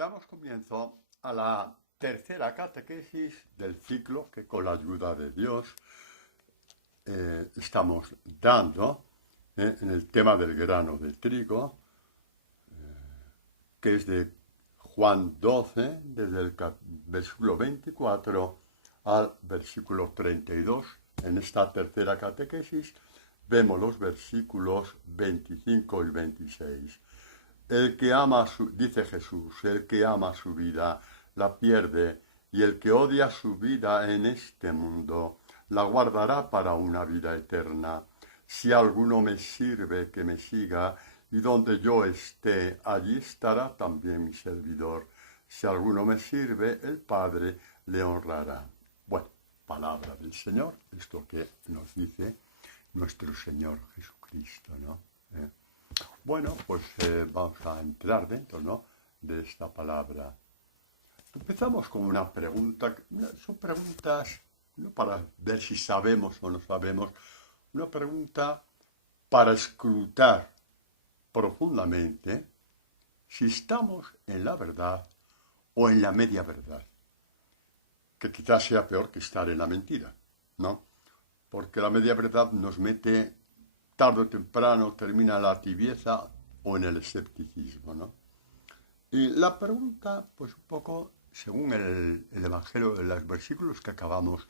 Damos comienzo a la tercera catequesis del ciclo que con la ayuda de Dios estamos dando en el tema del grano de trigo, que es de Juan 12, desde el versículo 24 al versículo 32. En esta tercera catequesis vemos los versículos 25 y 26. El que ama dice Jesús, el que ama su vida la pierde, y el que odia su vida en este mundo la guardará para una vida eterna. Si alguno me sirve, que me siga, y donde yo esté, allí estará también mi servidor. Si alguno me sirve, el Padre le honrará. Bueno, palabra del Señor, esto que nos dice nuestro Señor Jesucristo, ¿no? Bueno, pues vamos a entrar dentro, ¿no?, de esta palabra. Empezamos con una pregunta. Son preguntas no para ver si sabemos o no sabemos, una pregunta para escrutar profundamente si estamos en la verdad o en la media verdad, que quizás sea peor que estar en la mentira, ¿no? Porque la media verdad nos mete tarde o temprano, termina en la tibieza o en el escepticismo, ¿no? Y la pregunta, pues un poco, según el Evangelio de los versículos que acabamos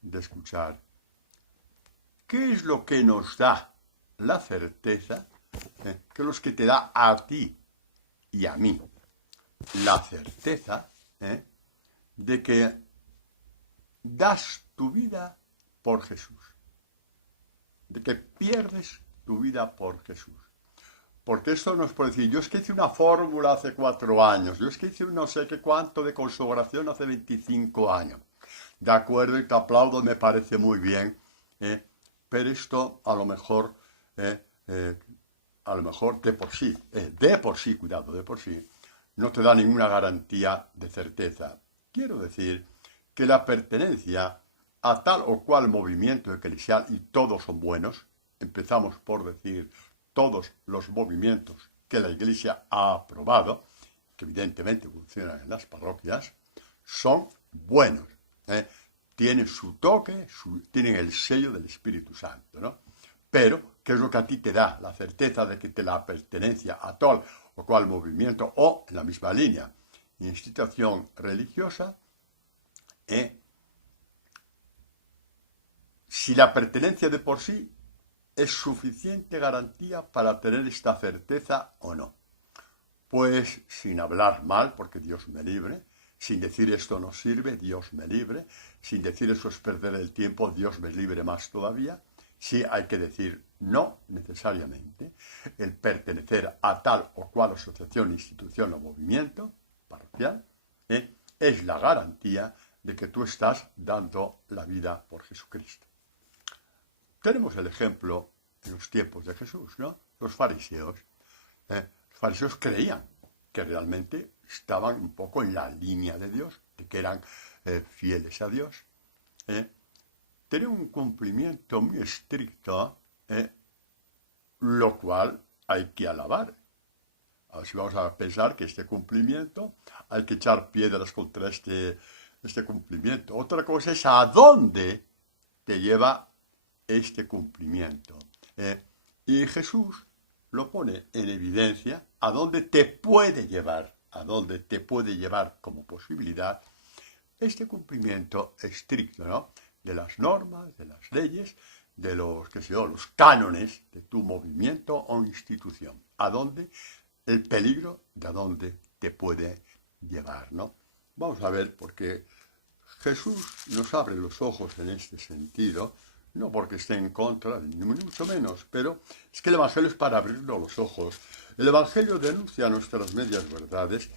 de escuchar, ¿qué es lo que nos da la certeza? ¿Qué es lo que te da a ti y a mí la certeza de que das tu vida por Jesús? De que pierdes tu vida por Jesús. Porque esto nos puede decir, yo es que hice una fórmula hace 4 años, yo es que hice un no sé qué cuánto de consagración hace 25 años. De acuerdo, y te aplaudo, me parece muy bien, pero esto a lo mejor de por sí, cuidado, de por sí, no te da ninguna garantía de certeza. Quiero decir que la pertenencia a tal o cual movimiento eclesial, y todos son buenos, empezamos por decir todos los movimientos que la Iglesia ha aprobado, que evidentemente funcionan en las parroquias, son buenos, tienen su toque, tienen el sello del Espíritu Santo, ¿no? Pero, ¿qué es lo que a ti te da la certeza de que te la pertenencia a tal o cual movimiento o, en la misma línea, institución religiosa? Si la pertenencia de por sí es suficiente garantía para tener esta certeza o no. Pues sin hablar mal, porque Dios me libre, sin decir esto no sirve, Dios me libre, sin decir eso es perder el tiempo, Dios me libre más todavía, sí hay que decir no necesariamente. El pertenecer a tal o cual asociación, institución o movimiento parroquial es la garantía de que tú estás dando la vida por Jesucristo. Tenemos el ejemplo en los tiempos de Jesús, ¿no? Los fariseos. Los fariseos creían que realmente estaban un poco en la línea de Dios, de que eran fieles a Dios. Tenían un cumplimiento muy estricto, lo cual hay que alabar. A ver si vamos a pensar que este cumplimiento, hay que echar piedras contra este cumplimiento. Otra cosa es a dónde te lleva este cumplimiento. Y Jesús lo pone en evidencia a dónde te puede llevar como posibilidad este cumplimiento estricto, ¿no?, de las normas, de las leyes, de los cánones de tu movimiento o institución. A dónde el peligro de a dónde te puede llevar, ¿no? Vamos a ver, porque Jesús nos abre los ojos en este sentido, no porque esté en contra, ni mucho menos, pero es que el Evangelio es para abrirnos los ojos. El Evangelio denuncia nuestras medias verdades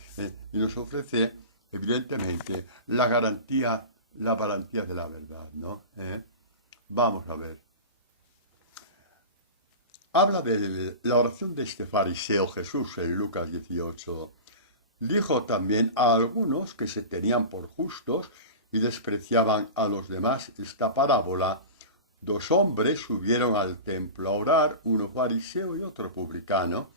y nos ofrece, evidentemente, la garantía de la verdad, ¿no? Vamos a ver. Habla de la oración de este fariseo Jesús en Lucas 18. Dijo también a algunos que se tenían por justos y despreciaban a los demás esta parábola. 2 hombres subieron al templo a orar, uno fariseo y otro publicano.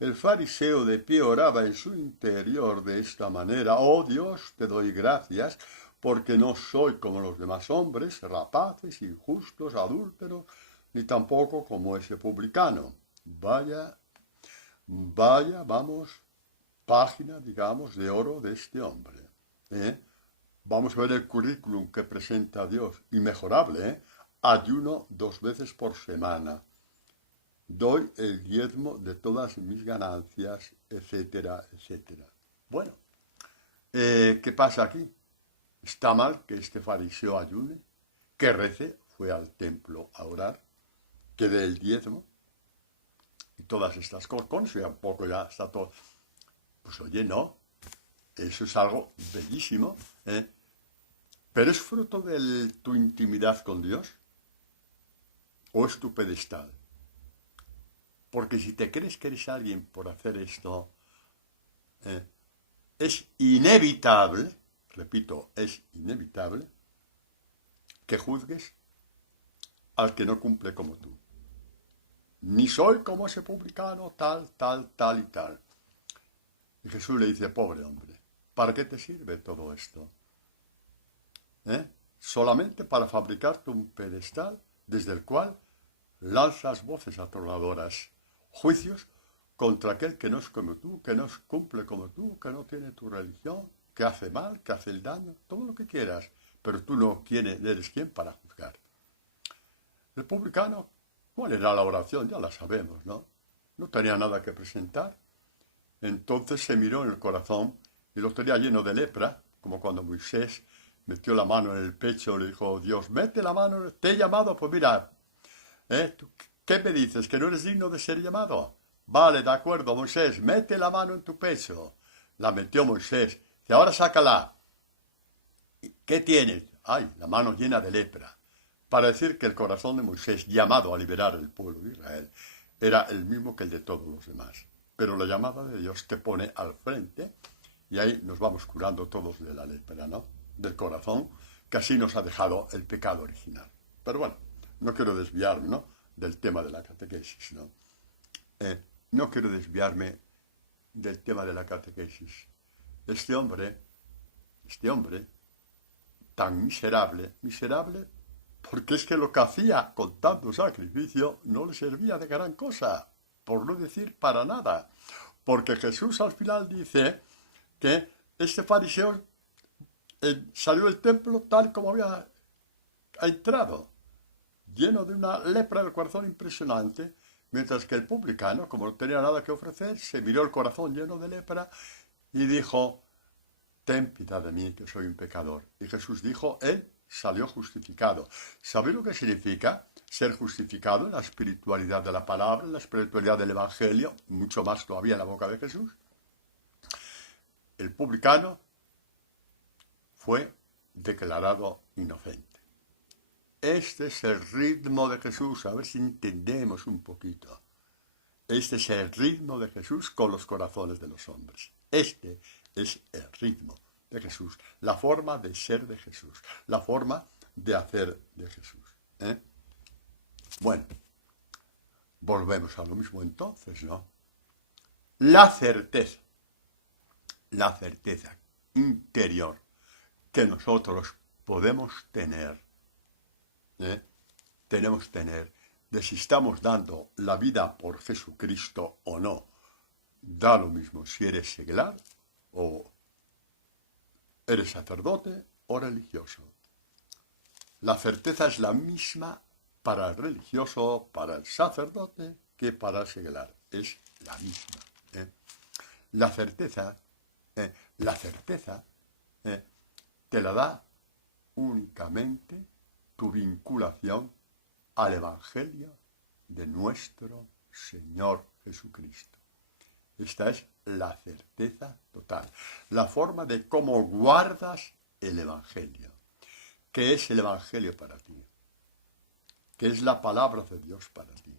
El fariseo de pie oraba en su interior de esta manera: oh Dios, te doy gracias, porque no soy como los demás hombres, rapaces, injustos, adúlteros, ni tampoco como ese publicano. Vaya, vamos, página, digamos, de oro de este hombre. Vamos a ver el currículum que presenta a Dios. Inmejorable, Ayuno 2 veces por semana. Doy el diezmo de todas mis ganancias, etcétera, etcétera. Bueno, ¿qué pasa aquí? ¿Está mal que este fariseo ayune? Que rece, fue al templo a orar, que dé el diezmo y todas estas cosas. Con eso ya un poco ya está todo. Pues oye, no, eso es algo bellísimo, pero ¿es fruto de tu intimidad con Dios? ¿O es tu pedestal? Porque si te crees que eres alguien por hacer esto, es inevitable, repito, es inevitable que juzgues al que no cumple como tú. Ni soy como ese publicano, tal, tal, tal y tal. Y Jesús le dice: pobre hombre, ¿para qué te sirve todo esto? Solamente para fabricarte un pedestal desde el cual lanzas voces atronadoras, juicios contra aquel que no es como tú, que no cumple como tú, que no tiene tu religión, que hace mal, que hace el daño, todo lo que quieras, pero tú no eres quien para juzgar. El publicano, ¿cuál era la oración? Ya la sabemos, ¿no? No tenía nada que presentar. Entonces se miró en el corazón y lo tenía lleno de lepra, como cuando Moisés metió la mano en el pecho y le dijo: Dios, mete la mano, te he llamado, pues mira, ¿qué me dices? ¿Que no eres digno de ser llamado? Vale, de acuerdo, Moisés, mete la mano en tu pecho. La metió Moisés. Y ahora sácala. ¿Qué tienes? Ay, la mano llena de lepra. Para decir que el corazón de Moisés, llamado a liberar el pueblo de Israel, era el mismo que el de todos los demás. Pero la llamada de Dios te pone al frente y ahí nos vamos curando todos de la lepra, ¿no? Del corazón, que así nos ha dejado el pecado original. Pero bueno, no quiero desviarme, ¿no?, del tema de la catequesis, ¿no? No quiero desviarme del tema de la catequesis. Este hombre, tan miserable porque es que lo que hacía con tanto sacrificio no le servía de gran cosa, por no decir para nada. Porque Jesús al final dice que este fariseo salió del templo tal como había entrado, lleno de una lepra del corazón impresionante, mientras que el publicano, como no tenía nada que ofrecer, se miró el corazón lleno de lepra y dijo: ten piedad de mí, que soy un pecador. Y Jesús dijo: él salió justificado. ¿Sabéis lo que significa ser justificado en la espiritualidad de la palabra, en la espiritualidad del Evangelio, mucho más todavía en la boca de Jesús? El publicano fue declarado inocente. Este es el ritmo de Jesús, a ver si entendemos un poquito. Este es el ritmo de Jesús con los corazones de los hombres. Este es el ritmo de Jesús, la forma de ser de Jesús, la forma de hacer de Jesús. Bueno, volvemos a lo mismo entonces, ¿no? La certeza interior que nosotros podemos tener, de si estamos dando la vida por Jesucristo o no. Da lo mismo si eres seglar o eres sacerdote o religioso. La certeza es la misma para el religioso, para el sacerdote, que para el seglar. Es la misma. La certeza te la da únicamente tu vinculación al Evangelio de nuestro Señor Jesucristo. Esta es la certeza total, la forma de cómo guardas el Evangelio. ¿Qué es el Evangelio para ti? ¿Qué es la palabra de Dios para ti?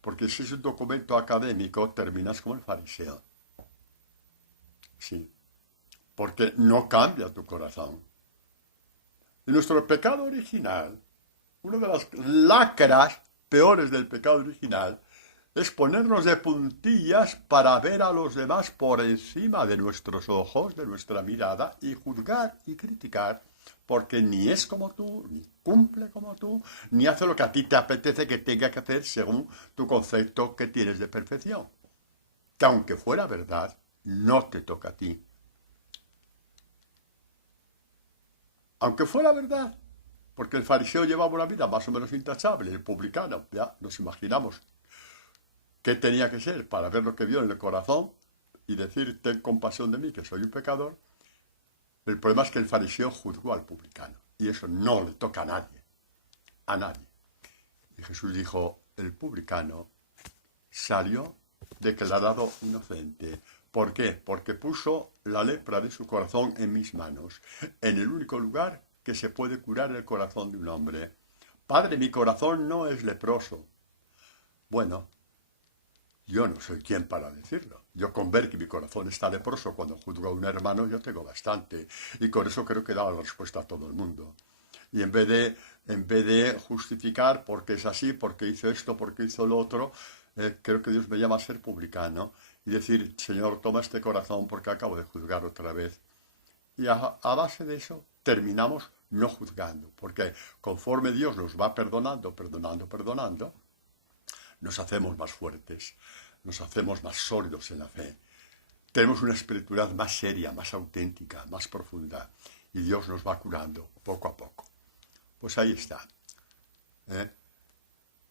Porque si es un documento académico, terminas como el fariseo. Sí, porque no cambia tu corazón. Y nuestro pecado original, una de las lacras peores del pecado original, es ponernos de puntillas para ver a los demás por encima de nuestros ojos, de nuestra mirada, y juzgar y criticar, porque ni es como tú, ni cumple como tú, ni hace lo que a ti te apetece que tenga que hacer según tu concepto que tienes de perfección. Que aunque fuera verdad, no te toca a ti. Aunque fuera verdad, porque el fariseo llevaba una vida más o menos intachable, el publicano, ya nos imaginamos qué tenía que ser para ver lo que vio en el corazón y decir, ten compasión de mí, que soy un pecador. El problema es que el fariseo juzgó al publicano, y eso no le toca a nadie, a nadie. Y Jesús dijo, el publicano salió declarado inocente. ¿Por qué? Porque puso la lepra de su corazón en mis manos, en el único lugar que se puede curar el corazón de un hombre. Padre, mi corazón no es leproso. Bueno, yo no soy quien para decirlo. Yo con ver que mi corazón está leproso cuando juzgo a un hermano, yo tengo bastante. Y con eso creo que he dado la respuesta a todo el mundo. Y en vez de justificar por qué es así, por qué hizo esto, por qué hizo lo otro, creo que Dios me llama a ser publicano y decir, Señor, toma este corazón porque acabo de juzgar otra vez. Y a base de eso terminamos no juzgando, porque conforme Dios nos va perdonando, nos hacemos más fuertes, nos hacemos más sólidos en la fe. Tenemos una espiritualidad más seria, más auténtica, más profunda, y Dios nos va curando poco a poco. Pues ahí está.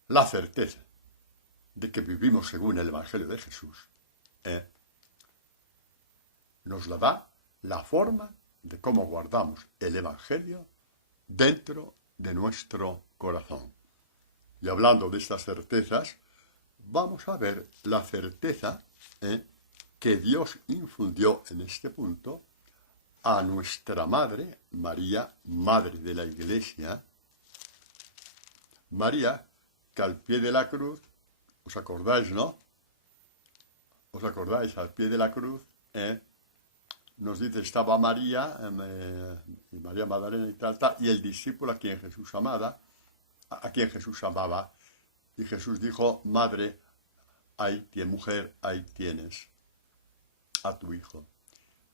La certeza de que vivimos según el Evangelio de Jesús nos la da la forma de cómo guardamos el Evangelio dentro de nuestro corazón. Y hablando de estas certezas, vamos a ver la certeza que Dios infundió en este punto a nuestra Madre, María, Madre de la Iglesia. María, que al pie de la cruz, ¿os acordáis, no? ¿Os acordáis? Al pie de la cruz, nos dice, estaba María, y María Magdalena y tal, y el discípulo a quien Jesús amaba, y Jesús dijo, Madre, mujer, ahí tienes a tu hijo.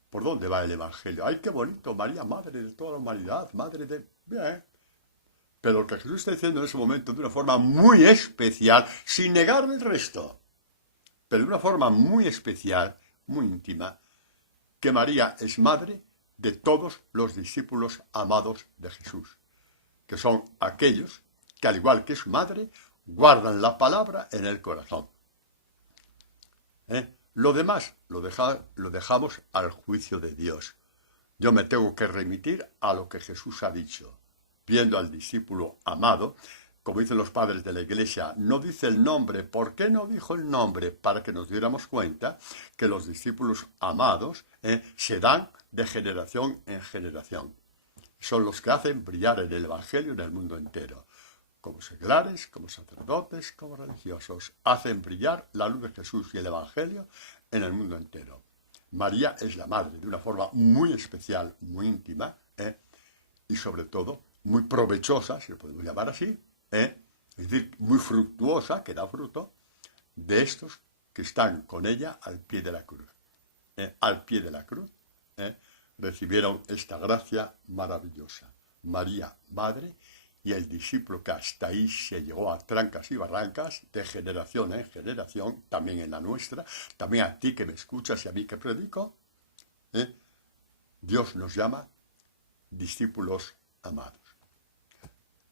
¿Por dónde va el Evangelio? ¡Ay, qué bonito! María, madre de toda la humanidad, madre de... Bien. Pero lo que Jesús está diciendo en ese momento de una forma muy especial, sin negar el resto, pero de una forma muy especial, muy íntima, que María es madre de todos los discípulos amados de Jesús, que son aquellos que, al igual que su madre, guardan la palabra en el corazón. Lo demás lo dejamos al juicio de Dios. Yo me tengo que remitir a lo que Jesús ha dicho. Viendo al discípulo amado, como dicen los padres de la Iglesia, no dice el nombre. ¿Por qué no dijo el nombre? Para que nos diéramos cuenta que los discípulos amados se dan de generación en generación. Son los que hacen brillar el Evangelio en el mundo entero. Como seglares, como sacerdotes, como religiosos, hacen brillar la luz de Jesús y el Evangelio en el mundo entero. María es la madre de una forma muy especial, muy íntima, y sobre todo muy provechosa, si lo podemos llamar así, es decir, muy fructuosa, que da fruto, de estos que están con ella al pie de la cruz. Al pie de la cruz recibieron esta gracia maravillosa. María, madre, y el discípulo que hasta ahí se llegó a trancas y barrancas, de generación en generación, también en la nuestra, también a ti que me escuchas y a mí que predico, Dios nos llama discípulos amados.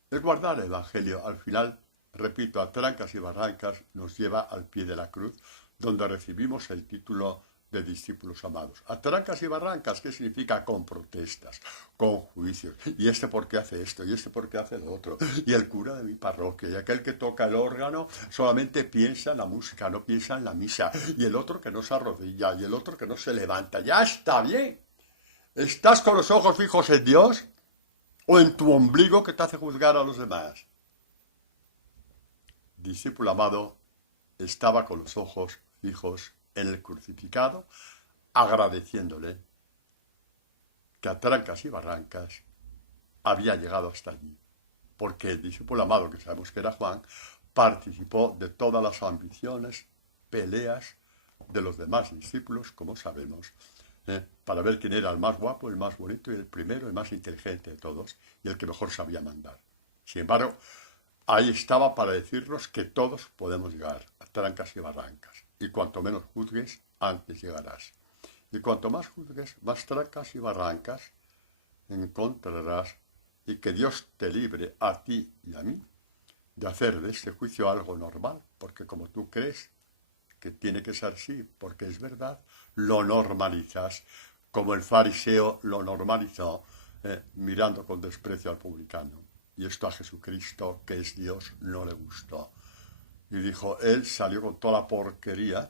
El guardar el Evangelio al final, repito, a trancas y barrancas, nos lleva al pie de la cruz, donde recibimos el título de discípulos amados. A trancas y barrancas, ¿qué significa? Con protestas, con juicios. ¿Y este por qué hace esto? ¿Y este por qué hace lo otro? Y el cura de mi parroquia, y aquel que toca el órgano solamente piensa en la música, no piensa en la misa. Y el otro que no se arrodilla, y el otro que no se levanta. ¡Ya está bien! ¿Estás con los ojos fijos en Dios? ¿O en tu ombligo que te hace juzgar a los demás? Discípulo amado, estaba con los ojos fijos en el crucificado, agradeciéndole que a trancas y barrancas había llegado hasta allí. Porque el discípulo amado, que sabemos que era Juan, participó de todas las ambiciones, peleas de los demás discípulos, como sabemos, para ver quién era el más guapo, el más bonito y el primero, el más inteligente de todos y el que mejor sabía mandar. Sin embargo, ahí estaba para decirnos que todos podemos llegar a trancas y barrancas. Y cuanto menos juzgues, antes llegarás. Y cuanto más juzgues, más trancas y barrancas encontrarás, y que Dios te libre a ti y a mí de hacer de este juicio algo normal, porque como tú crees que tiene que ser así, porque es verdad, lo normalizas, como el fariseo lo normalizó, mirando con desprecio al publicano. Y esto a Jesucristo, que es Dios, no le gustó. Y dijo, él salió con toda la porquería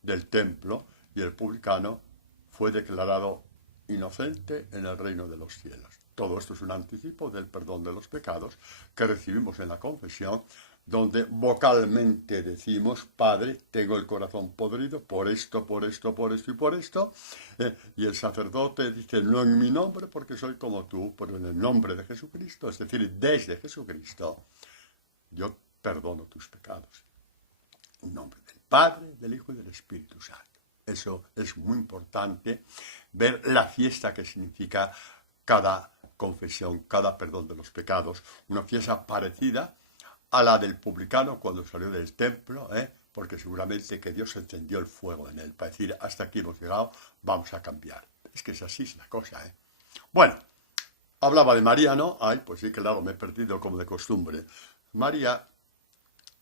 del templo, y el publicano fue declarado inocente en el reino de los cielos. Todo esto es un anticipo del perdón de los pecados que recibimos en la confesión, donde vocalmente decimos, Padre, tengo el corazón podrido por esto, por esto, por esto y por esto. Y el sacerdote dice, no en mi nombre porque soy como tú, pero en el nombre de Jesucristo, es decir, desde Jesucristo, yo perdono tus pecados. En nombre del Padre, del Hijo y del Espíritu Santo. Eso es muy importante, ver la fiesta que significa cada confesión, cada perdón de los pecados. Una fiesta parecida a la del publicano cuando salió del templo, porque seguramente que Dios encendió el fuego en él para decir, hasta aquí hemos llegado, vamos a cambiar. Es que es así es la cosa, Bueno, hablaba de María, ¿no? Ay, pues sí, claro, me he perdido como de costumbre. María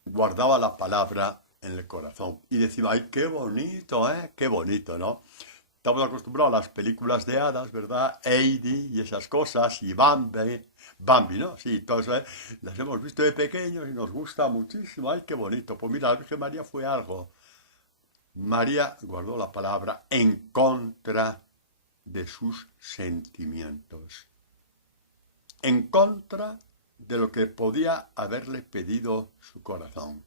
guardaba la palabra en el corazón y decía, ay, qué bonito, ¿no? Estamos acostumbrados a las películas de hadas, ¿verdad? Heidi y esas cosas, y Bambi, ¿no? Sí, todas las hemos visto de pequeños y nos gusta muchísimo, ay, qué bonito. Pues mira, la Virgen María fue algo. María guardó la palabra en contra de sus sentimientos, en contra de lo que podía haberle pedido su corazón.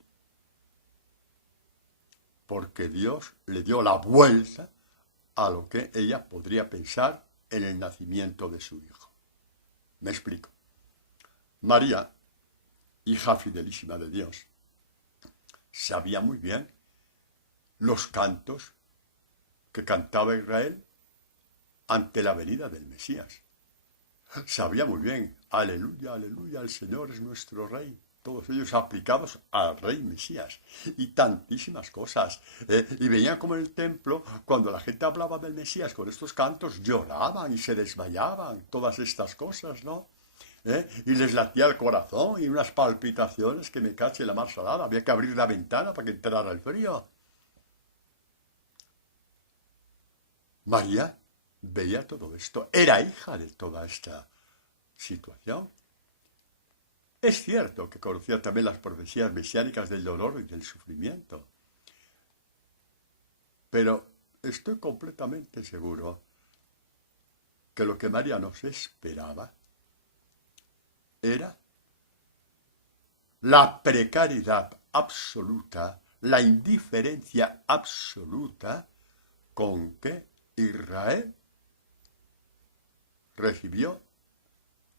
Porque Dios le dio la vuelta a lo que ella podría pensar en el nacimiento de su hijo. Me explico. María, hija fidelísima de Dios, sabía muy bien los cantos que cantaba Israel ante la venida del Mesías. Sabía muy bien, aleluya, aleluya, el Señor es nuestro Rey. Todos ellos aplicados al Rey Mesías. Y tantísimas cosas. Y veían como en el templo, cuando la gente hablaba del Mesías con estos cantos, lloraban y se desmayaban. Todas estas cosas, ¿no? Y les latía el corazón y unas palpitaciones que me cache la mar salada. Había que abrir la ventana para que entrara el frío. María veía todo esto. Era hija de toda esta situación. Es cierto que conocía también las profecías mesiánicas del dolor y del sufrimiento, pero estoy completamente seguro que lo que María nos esperaba era la precariedad absoluta, la indiferencia absoluta con que Israel recibió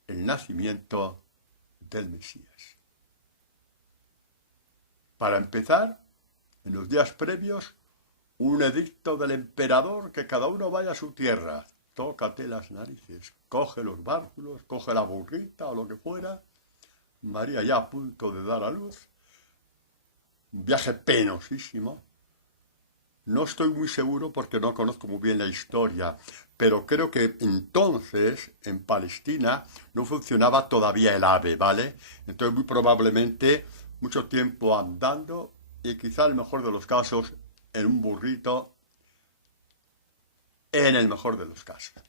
el nacimiento del Mesías. Para empezar, en los días previos, un edicto del emperador que cada uno vaya a su tierra. Tócate las narices, coge los bártulos, coge la burrita o lo que fuera. María ya a punto de dar a luz. Un viaje penosísimo. No estoy muy seguro porque no conozco muy bien la historia, pero creo que entonces en Palestina no funcionaba todavía el AVE, ¿vale? Entonces muy probablemente mucho tiempo andando y quizá en el mejor de los casos en un burrito, en el mejor de los casos.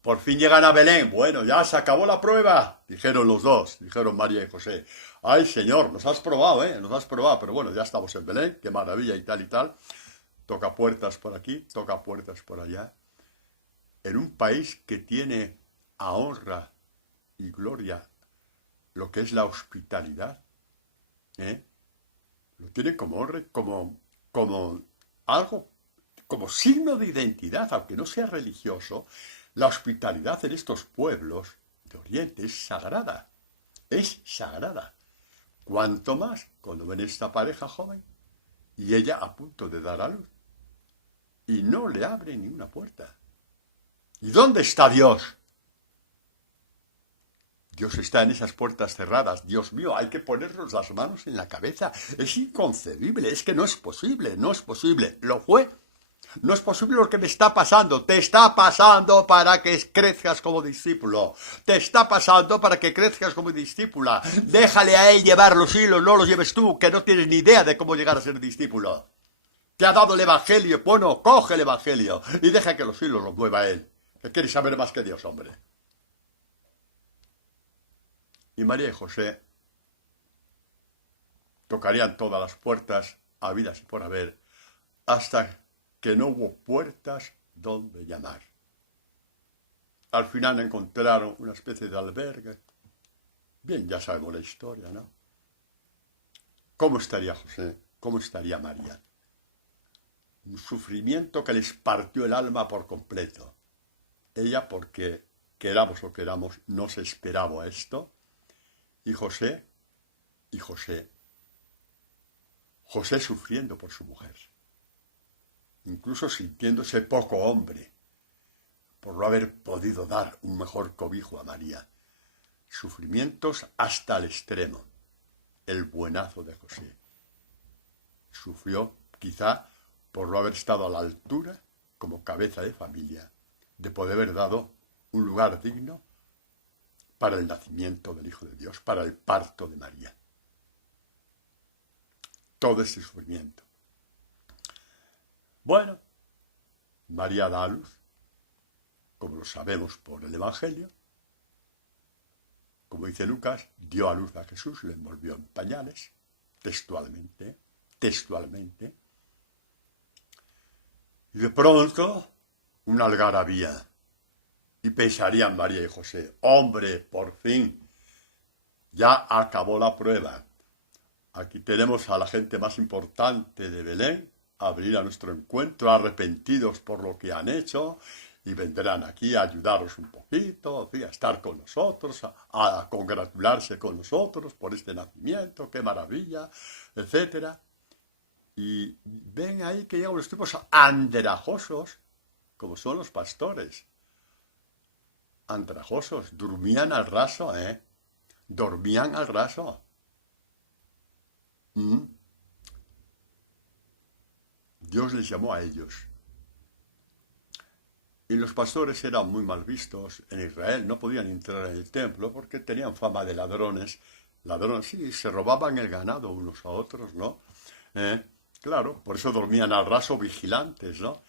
Por fin llegan a Belén. Bueno, ya se acabó la prueba, dijeron los dos, dijeron María y José. Ay, Señor, nos has probado, nos has probado, pero bueno, ya estamos en Belén, qué maravilla y tal y tal. Toca puertas por aquí, toca puertas por allá. En un país que tiene a honra y gloria lo que es la hospitalidad, lo tiene como honra, como algo, como signo de identidad, aunque no sea religioso. La hospitalidad en estos pueblos de Oriente es sagrada. Es sagrada. Cuanto más cuando ven esta pareja joven y ella a punto de dar a luz y no le abre ni una puerta. ¿Y dónde está Dios? Dios está en esas puertas cerradas. Dios mío, hay que ponernos las manos en la cabeza. Es inconcebible, es que no es posible, no es posible. Lo fue. No es posible lo que me está pasando. Te está pasando para que crezcas como discípulo. Te está pasando para que crezcas como discípula. Déjale a él llevar los hilos, no los lleves tú, que no tienes ni idea de cómo llegar a ser discípulo. Te ha dado el Evangelio. Bueno, coge el Evangelio y deja que los hilos los mueva él. Que quieres saber más que Dios, hombre. Y María y José tocarían todas las puertas, habidas y por haber, hasta que no hubo puertas donde llamar. Al final encontraron una especie de albergue. Bien, ya sabemos la historia, ¿no? ¿Cómo estaría José? ¿Cómo estaría María? Un sufrimiento que les partió el alma por completo. Ella, porque queramos o queramos, no se esperaba esto. Y José sufriendo por su mujer. Incluso sintiéndose poco hombre, por no haber podido dar un mejor cobijo a María. Sufrimientos hasta el extremo. El buenazo de José. Sufrió, quizá, por no haber estado a la altura, como cabeza de familia, de poder haber dado un lugar digno para el nacimiento del Hijo de Dios, para el parto de María. Todo ese sufrimiento. Bueno, María da a luz, como lo sabemos por el Evangelio. Como dice Lucas, dio a luz a Jesús, le envolvió en pañales, textualmente. Y de pronto, una algarabía. Y pensarían María y José, hombre, por fin, ya acabó la prueba. Aquí tenemos a la gente más importante de Belén, a venir a nuestro encuentro, arrepentidos por lo que han hecho, y vendrán aquí a ayudaros un poquito, a estar con nosotros, a congratularse con nosotros por este nacimiento, qué maravilla, etcétera. Y ven ahí que llegan los tipos andrajosos, como son los pastores. Andrajosos, dormían al raso, dormían al raso. Dios les llamó a ellos. Y los pastores eran muy mal vistos en Israel, no podían entrar en el templo porque tenían fama de ladrones. Ladrones, sí, se robaban el ganado unos a otros, ¿no? Claro, por eso dormían al raso vigilantes, ¿no?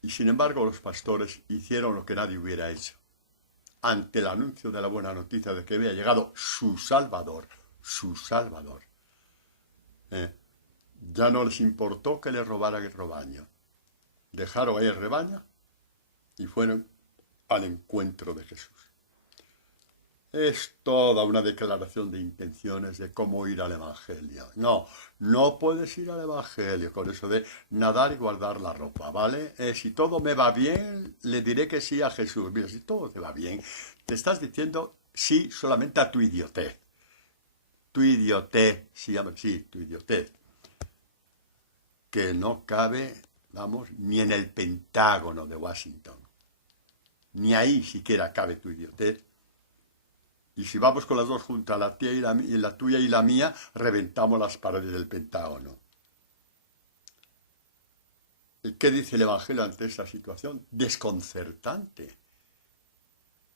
Y sin embargo los pastores hicieron lo que nadie hubiera hecho. Ante el anuncio de la buena noticia de que había llegado su Salvador. Ya no les importó que les robaran el rebaño. Dejaron ahí el rebaño y fueron al encuentro de Jesús. Es toda una declaración de intenciones de cómo ir al Evangelio. No puedes ir al Evangelio con eso de nadar y guardar la ropa, ¿vale? Si todo me va bien, le diré que sí a Jesús. Mira, si todo te va bien, te estás diciendo sí solamente a tu idiotez. Tu idiotez, tu idiotez. Que no cabe, ni en el Pentágono de Washington. Ni ahí siquiera cabe tu idiotez. Y si vamos con las dos juntas, la tuya y la mía, reventamos las paredes del Pentágono. ¿Y qué dice el Evangelio ante esta situación? Desconcertante.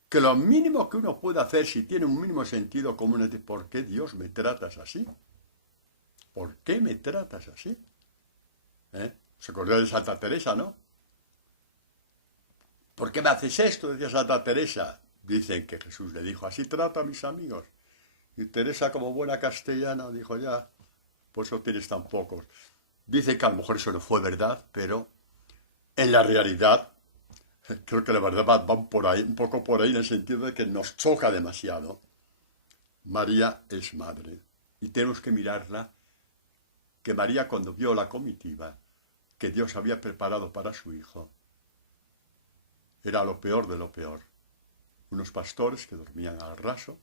Que lo mínimo que uno puede hacer, si tiene un mínimo sentido común, es de ¿por qué Dios me tratas así? ¿Por qué me tratas así? ¿Se acordó de Santa Teresa, no? ¿Por qué me haces esto? Decía Santa Teresa. Dicen que Jesús le dijo, así trata a mis amigos. Y Teresa, como buena castellana, dijo, ya, por eso tienes tan pocos. Dice que a lo mejor eso no fue verdad, pero en la realidad, creo que la verdad va por ahí, un poco por ahí, en el sentido de que nos choca demasiado. María es madre, y tenemos que mirarla, que María cuando vio la comitiva que Dios había preparado para su hijo, era lo peor de lo peor. Unos pastores que dormían al raso,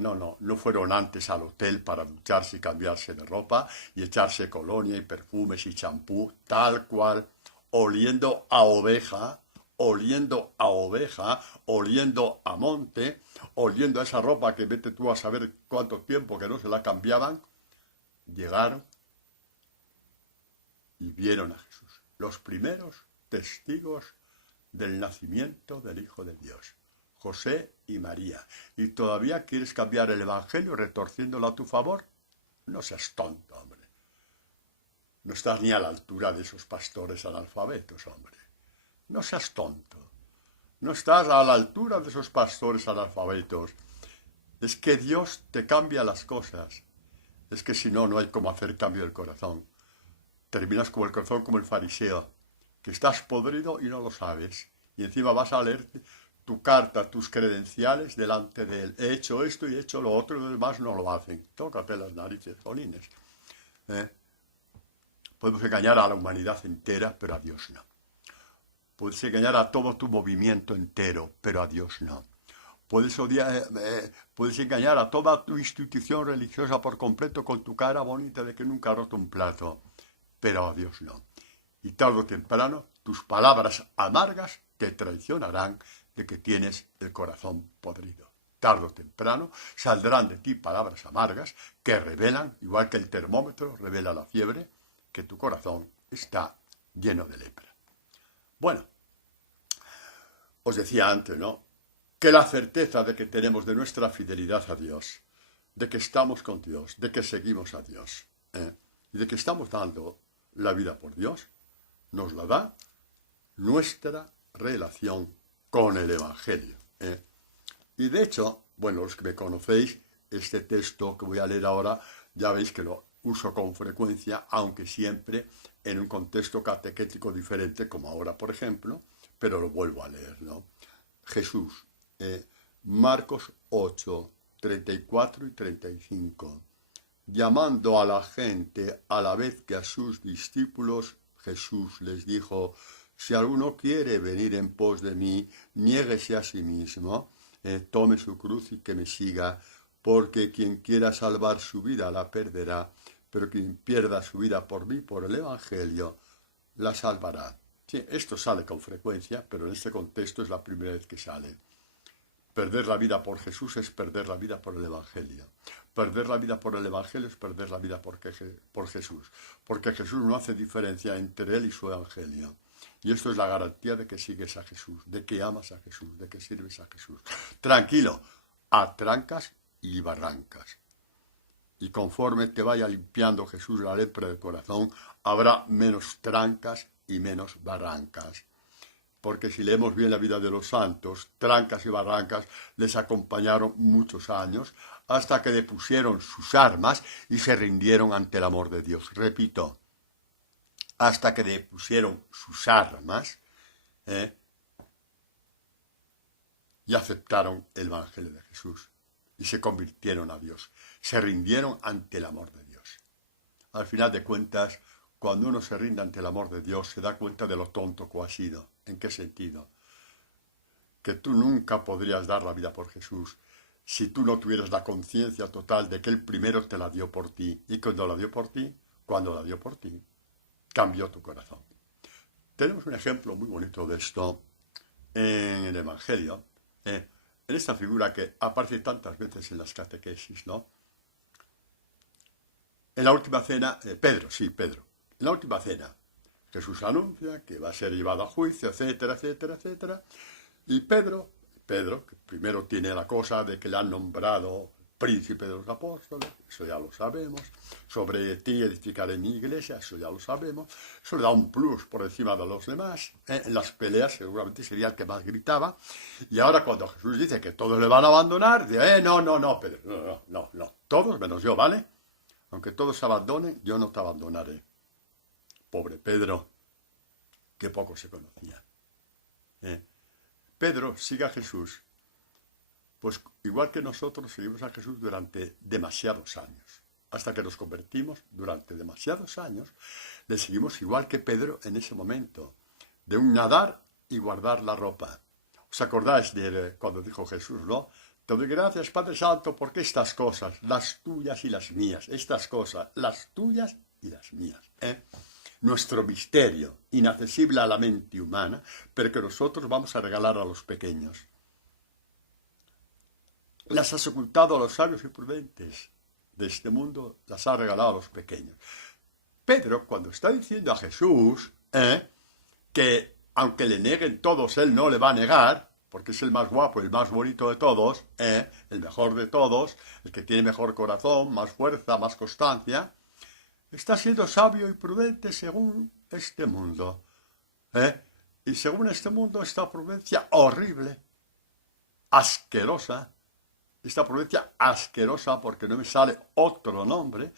No fueron antes al hotel para ducharse y cambiarse de ropa y echarse colonia y perfumes y champú, tal cual, oliendo a oveja, oliendo a oveja, oliendo a monte, oliendo a esa ropa que vete tú a saber cuánto tiempo que no se la cambiaban. Llegaron y vieron a Jesús, los primeros testigos del nacimiento del Hijo de Dios, José y María. ¿Y todavía quieres cambiar el Evangelio retorciéndolo a tu favor? No seas tonto, hombre. No estás ni a la altura de esos pastores analfabetos, hombre. No seas tonto. No estás a la altura de esos pastores analfabetos. Es que Dios te cambia las cosas. Es que si no, no hay cómo hacer cambio del corazón. Terminas como el corazón, como el fariseo, que estás podrido y no lo sabes. Y encima vas a leer tu carta, tus credenciales delante de él. He hecho esto y he hecho lo otro y los demás no lo hacen. Tócate las narices, jolines. Podemos engañar a la humanidad entera, pero a Dios no. Puedes engañar a todo tu movimiento entero, pero a Dios no. Puedes engañar a toda tu institución religiosa por completo con tu cara bonita de que nunca has roto un plato, pero a Dios no. Y tarde o temprano tus palabras amargas te traicionarán de que tienes el corazón podrido. Tarde o temprano saldrán de ti palabras amargas que revelan, igual que el termómetro revela la fiebre, que tu corazón está lleno de lepra. Bueno, os decía antes, ¿no?, que la certeza de que tenemos de nuestra fidelidad a Dios, de que estamos con Dios, de que seguimos a Dios, y de que estamos dando la vida por Dios, nos la da nuestra relación con el Evangelio. Y de hecho, bueno, los que me conocéis, este texto que voy a leer ahora, ya veis que lo uso con frecuencia, aunque siempre en un contexto catequético diferente, como ahora, por ejemplo, pero lo vuelvo a leer, ¿no? Jesús, Marcos 8, 34 y 35. Llamando a la gente a la vez que a sus discípulos, Jesús les dijo: si alguno quiere venir en pos de mí, niéguese a sí mismo, tome su cruz y que me siga, porque quien quiera salvar su vida la perderá, pero quien pierda su vida por mí, por el Evangelio, la salvará. Sí, esto sale con frecuencia, pero en este contexto es la primera vez que sale. Perder la vida por Jesús es perder la vida por el Evangelio. Perder la vida por el Evangelio es perder la vida por Jesús. Porque Jesús no hace diferencia entre él y su Evangelio. Y esto es la garantía de que sigues a Jesús, de que amas a Jesús, de que sirves a Jesús. Tranquilo, a trancas y barrancas. Y conforme te vaya limpiando Jesús la lepra del corazón, habrá menos trancas y menos barrancas. Porque si leemos bien la vida de los santos, trancas y barrancas les acompañaron muchos años, hasta que depusieron sus armas y se rindieron ante el amor de Dios. Repito, hasta que depusieron sus armas y aceptaron el Evangelio de Jesús y se convirtieron a Dios. Se rindieron ante el amor de Dios. Al final de cuentas, cuando uno se rinde ante el amor de Dios, se da cuenta de lo tonto que ha sido. ¿En qué sentido? Que tú nunca podrías dar la vida por Jesús si tú no tuvieras la conciencia total de que Él primero te la dio por ti. Y cuando la dio por ti, cambió tu corazón. Tenemos un ejemplo muy bonito de esto en el Evangelio, en esta figura que aparece tantas veces en las catequesis, ¿no? En la última cena, Pedro. En la última cena, Jesús anuncia que va a ser llevado a juicio, etcétera, etcétera, etcétera. Y Pedro, que primero tiene la cosa de que le han nombrado príncipe de los apóstoles, eso ya lo sabemos. Sobre ti edificaré mi iglesia, eso ya lo sabemos. Eso le da un plus por encima de los demás. En las peleas seguramente sería el que más gritaba. Y ahora cuando Jesús dice que todos le van a abandonar, dice, no, Pedro, no, todos menos yo, ¿vale? Aunque todos se abandonen, yo no te abandonaré. Pobre Pedro, que poco se conocía. Pedro sigue a Jesús, pues igual que nosotros seguimos a Jesús durante demasiados años. Hasta que nos convertimos, durante demasiados años, le seguimos igual que Pedro en ese momento, de un nadar y guardar la ropa. ¿Os acordáis de cuando dijo Jesús, no? Te doy gracias, Padre Santo, porque estas cosas, las tuyas y las mías, estas cosas, las tuyas y las mías, nuestro misterio, inaccesible a la mente humana, pero que nosotros vamos a regalar a los pequeños. Las has ocultado a los sabios y prudentes de este mundo, las has regalado a los pequeños. Pedro, cuando está diciendo a Jesús que aunque le nieguen todos, él no le va a negar, porque es el más guapo, el más bonito de todos, el mejor de todos, el que tiene mejor corazón, más fuerza, más constancia, está siendo sabio y prudente según este mundo. Y según este mundo, esta prudencia horrible, asquerosa, esta prudencia asquerosa, porque no me sale otro nombre,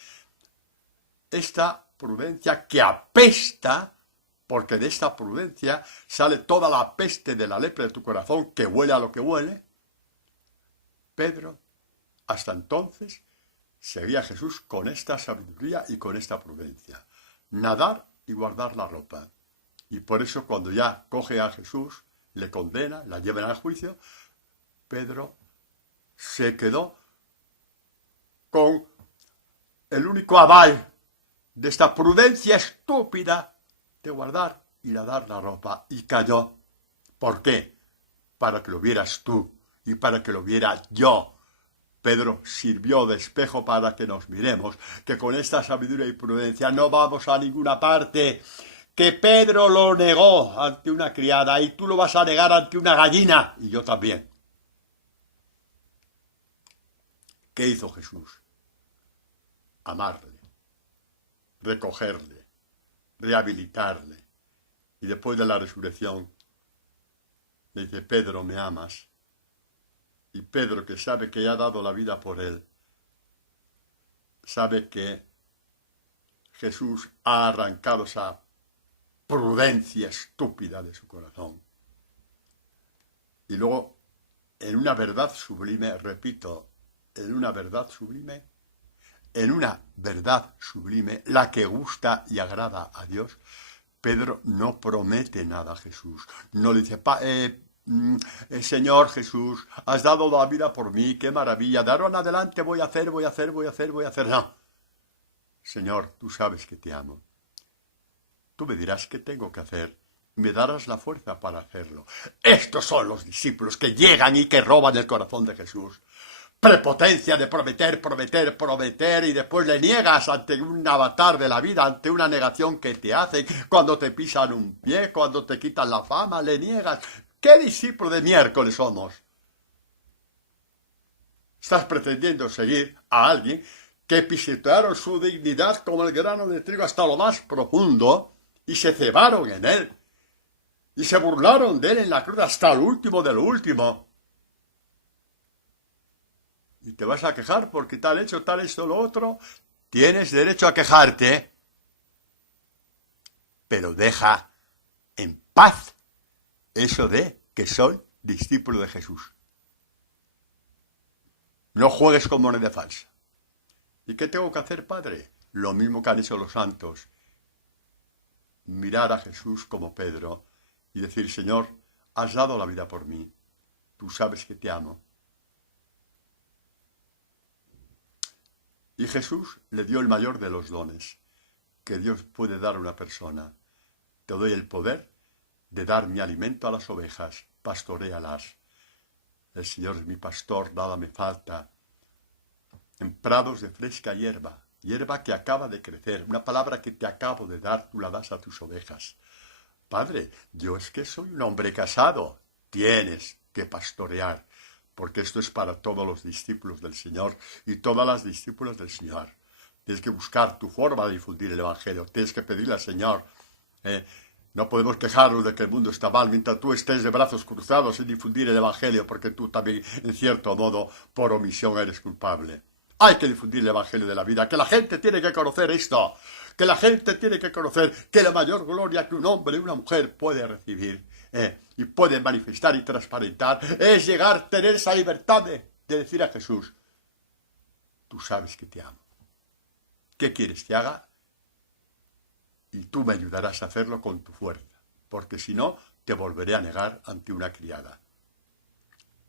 esta prudencia que apesta, porque de esta prudencia sale toda la peste de la lepra de tu corazón, que huele a lo que huele. Pedro, hasta entonces, seguía a Jesús con esta sabiduría y con esta prudencia. Nadar y guardar la ropa. Y por eso cuando ya coge a Jesús, le condena, la llevan al juicio, Pedro se quedó con el único aval de esta prudencia estúpida de guardar y nadar la ropa, y cayó. ¿Por qué? Para que lo vieras tú y para que lo viera yo. Pedro sirvió de espejo para que nos miremos, que con esta sabiduría y prudencia no vamos a ninguna parte, que Pedro lo negó ante una criada y tú lo vas a negar ante una gallina, y yo también. ¿Qué hizo Jesús? Amarle, recogerle, rehabilitarle. Y después de la resurrección, le dice, Pedro, ¿me amas? Y Pedro, que sabe que ha dado la vida por él, sabe que Jesús ha arrancado esa prudencia estúpida de su corazón. Y luego, en una verdad sublime, repito, en una verdad sublime, la que gusta y agrada a Dios, Pedro no promete nada a Jesús. No le dice, Señor Jesús, has dado la vida por mí, qué maravilla, de ahora en adelante voy a hacer. No. Señor, tú sabes que te amo. Tú me dirás qué tengo que hacer. Me darás la fuerza para hacerlo. Estos son los discípulos que llegan y que roban el corazón de Jesús. Prepotencia de prometer, y después le niegas ante un avatar de la vida, ante una negación que te hacen, cuando te pisan un pie, cuando te quitan la fama, le niegas. ¿Qué discípulo de miércoles somos? Estás pretendiendo seguir a alguien que pisotearon su dignidad como el grano de trigo hasta lo más profundo y se cebaron en él y se burlaron de él en la cruz hasta el último del último. Y te vas a quejar porque tal hecho, lo otro. Tienes derecho a quejarte, pero deja en paz eso de que soy discípulo de Jesús. No juegues con moneda falsa. ¿Y qué tengo que hacer, Padre? Lo mismo que han hecho los santos. Mirar a Jesús como Pedro y decir, Señor, has dado la vida por mí. Tú sabes que te amo. Y Jesús le dio el mayor de los dones que Dios puede dar a una persona. Te doy el poder de dar mi alimento a las ovejas, pastoréalas. El Señor es mi pastor, nada me falta. En prados de fresca hierba, hierba que acaba de crecer, una palabra que te acabo de dar, tú la das a tus ovejas. Padre, yo es que soy un hombre casado, tienes que pastorear, porque esto es para todos los discípulos del Señor y todas las discípulas del Señor. Tienes que buscar tu forma de difundir el Evangelio, tienes que pedirle al Señor. No podemos quejarnos de que el mundo está mal mientras tú estés de brazos cruzados sin difundir el Evangelio, porque tú también, en cierto modo, por omisión eres culpable. Hay que difundir el Evangelio de la vida, que la gente tiene que conocer esto, que la gente tiene que conocer que la mayor gloria que un hombre y una mujer puede recibir y puede manifestar y transparentar es llegar a tener esa libertad de decir a Jesús, tú sabes que te amo. ¿Qué quieres que haga? Y tú me ayudarás a hacerlo con tu fuerza, porque si no, te volveré a negar ante una criada.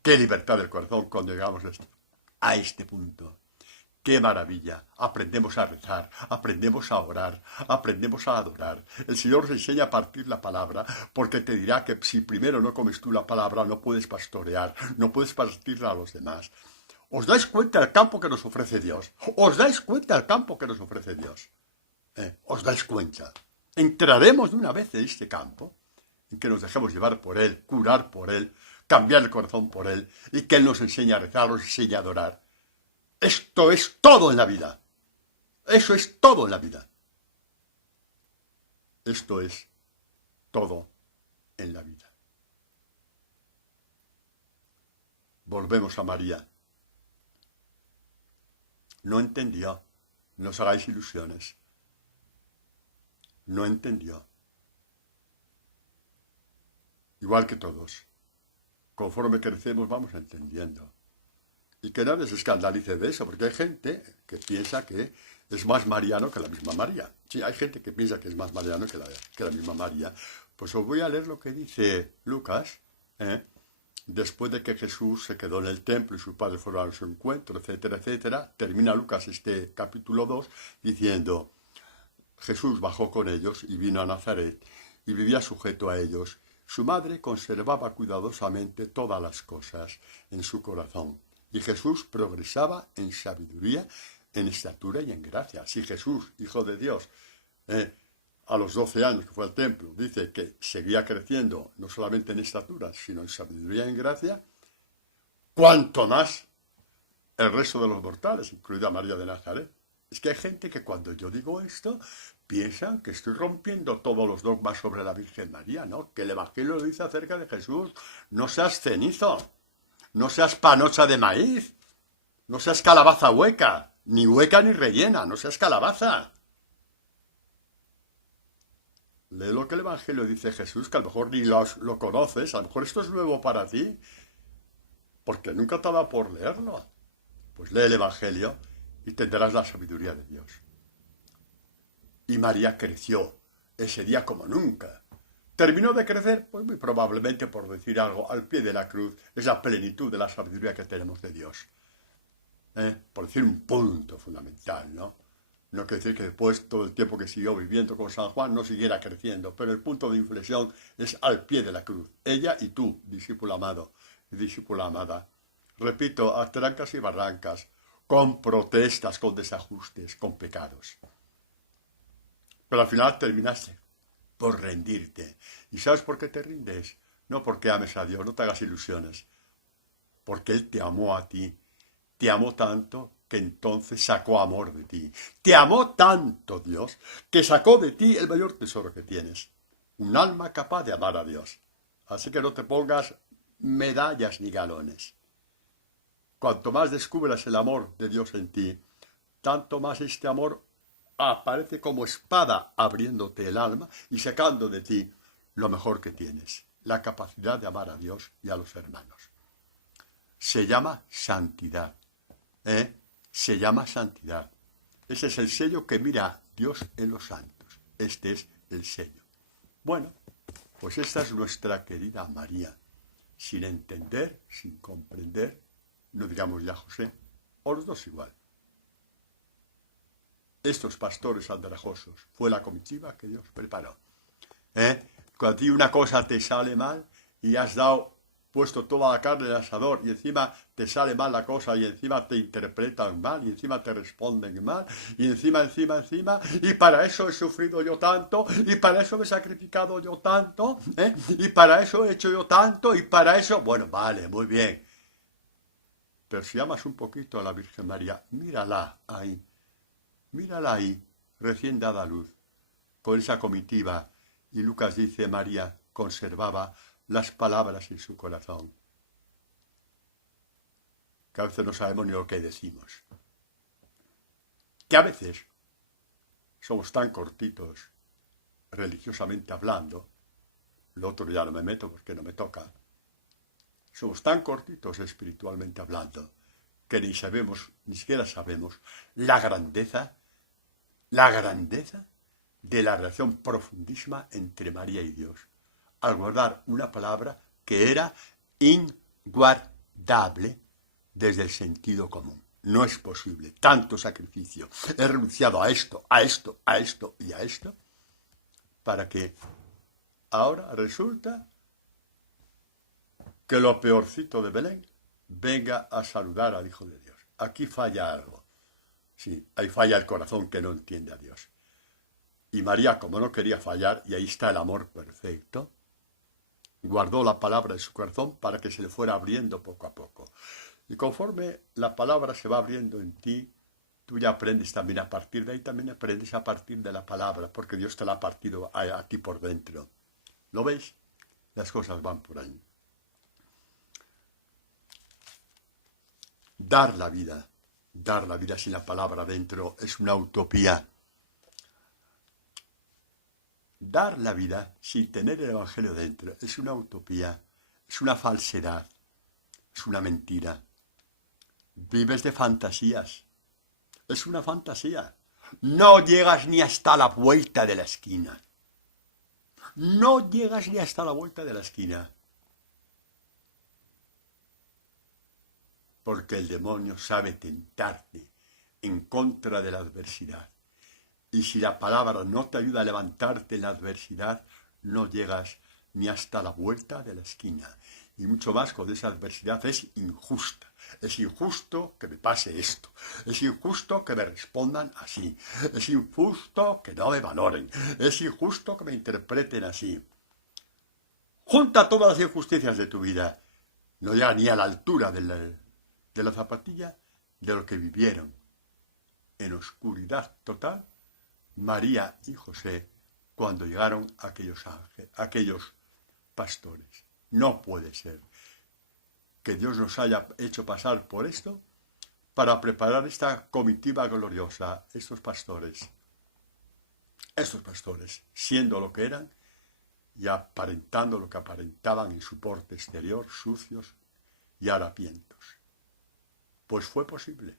Qué libertad del corazón cuando llegamos a este punto. ¡Qué maravilla! Aprendemos a rezar, aprendemos a orar, aprendemos a adorar. El Señor nos enseña a partir la palabra, porque te dirá que si primero no comes tú la palabra, no puedes pastorear, no puedes partirla a los demás. ¿Os dais cuenta del campo que nos ofrece Dios? ¿Os dais cuenta del campo que nos ofrece Dios? ¿Os dais cuenta? Entraremos de una vez en este campo, en que nos dejemos llevar por Él, curar por Él, cambiar el corazón por Él, y que Él nos enseñe a rezar, nos enseñe a adorar. Esto es todo en la vida. Eso es todo en la vida. Esto es todo en la vida. Volvemos a María. No entendió. No os hagáis ilusiones. No entendió. Igual que todos. Conforme crecemos vamos entendiendo. Y que nadie se escandalice de eso, porque hay gente que piensa que es más mariano que la misma María. Sí, hay gente que piensa que es más mariano que la misma María. Pues os voy a leer lo que dice Lucas, después de que Jesús se quedó en el templo y sus padres fueron a su encuentro, etcétera, etcétera. Termina Lucas este capítulo 2 diciendo: Jesús bajó con ellos y vino a Nazaret y vivía sujeto a ellos. Su madre conservaba cuidadosamente todas las cosas en su corazón. Y Jesús progresaba en sabiduría, en estatura y en gracia. Si Jesús, Hijo de Dios, a los 12 años que fue al templo, dice que seguía creciendo no solamente en estatura, sino en sabiduría y en gracia, cuanto más el resto de los mortales, incluida María de Nazaret. Es que hay gente que cuando yo digo esto, piensan que estoy rompiendo todos los dogmas sobre la Virgen María, ¿no? Que el Evangelio lo dice acerca de Jesús. No seas cenizo. No seas panocha de maíz, no seas calabaza hueca ni rellena, no seas calabaza. Lee lo que el Evangelio dice Jesús, que a lo mejor ni lo conoces, a lo mejor esto es nuevo para ti, porque nunca te ha dado por leerlo. Pues lee el Evangelio y tendrás la sabiduría de Dios. Y María creció ese día como nunca. ¿Terminó de crecer? Pues muy probablemente, por decir algo, al pie de la cruz. Es la plenitud de la sabiduría que tenemos de Dios. Por decir un punto fundamental, ¿no? No quiere decir que después, todo el tiempo que siguió viviendo con San Juan, no siguiera creciendo. Pero el punto de inflexión es al pie de la cruz. Ella y tú, discípulo amado y discípula amada. Repito, a trancas y barrancas, con protestas, con desajustes, con pecados. Pero al final terminaste por rendirte. ¿Y sabes por qué te rindes? No porque ames a Dios, no te hagas ilusiones. Porque Él te amó a ti. Te amó tanto que entonces sacó amor de ti. Te amó tanto Dios que sacó de ti el mayor tesoro que tienes. Un alma capaz de amar a Dios. Así que no te pongas medallas ni galones. Cuanto más descubras el amor de Dios en ti, tanto más este amor aparece como espada abriéndote el alma y sacando de ti lo mejor que tienes, la capacidad de amar a Dios y a los hermanos. Se llama santidad. Se llama santidad. Ese es el sello que mira Dios en los santos. Este es el sello. Bueno, pues esta es nuestra querida María. Sin entender, sin comprender, no digamos ya José, o los dos igual. Estos pastores andrajosos fue la comitiva que Dios preparó. Cuando a ti una cosa te sale mal y has puesto toda la carne en el asador y encima te sale mal la cosa y encima te interpretan mal y encima te responden mal y encima, y para eso he sufrido yo tanto y para eso me he sacrificado yo tanto, y para eso he hecho yo tanto y para eso, bueno, vale, muy bien. Pero si amas un poquito a la Virgen María, mírala ahí, recién dada a luz, con esa comitiva. Y Lucas dice, María conservaba las palabras en su corazón. Que a veces no sabemos ni lo que decimos. Que a veces somos tan cortitos, religiosamente hablando, lo otro ya no me meto porque no me toca. Somos tan cortitos espiritualmente hablando, que ni siquiera sabemos la grandeza de la relación profundísima entre María y Dios, al guardar una palabra que era inguardable. dable desde el sentido común. No es posible tanto sacrificio. He renunciado a esto, a esto, a esto y a esto, para que ahora resulta que lo peorcito de Belén venga a saludar al Hijo de Dios. Aquí falla algo. Sí, ahí falla el corazón que no entiende a Dios. Y María, como no quería fallar, y ahí está el amor perfecto, guardó la palabra en su corazón para que se le fuera abriendo poco a poco. Y conforme la palabra se va abriendo en ti, tú ya aprendes también a partir de ahí, también aprendes a partir de la palabra, porque Dios te la ha partido a ti por dentro. ¿Lo veis? Las cosas van por ahí. Dar la vida sin la palabra dentro es una utopía. Dar la vida sin tener el Evangelio dentro es una utopía, es una falsedad, es una mentira. Vives de fantasías, es una fantasía. No llegas ni hasta la vuelta de la esquina. No llegas ni hasta la vuelta de la esquina. Porque el demonio sabe tentarte en contra de la adversidad. Y si la palabra no te ayuda a levantarte en la adversidad, no llegas ni hasta la vuelta de la esquina. Y mucho más cuando esa adversidad es injusta. Es injusto que me pase esto. Es injusto que me respondan así. Es injusto que no me valoren. Es injusto que me interpreten así. Junta todas las injusticias de tu vida. No llega ni a la altura de la zapatilla de lo que vivieron en oscuridad total María y José cuando llegaron aquellos pastores. No puede ser que Dios nos haya hecho pasar por esto para preparar esta comitiva gloriosa, estos pastores, siendo lo que eran y aparentando lo que aparentaban en su porte exterior, sucios y harapientos. Pues fue posible,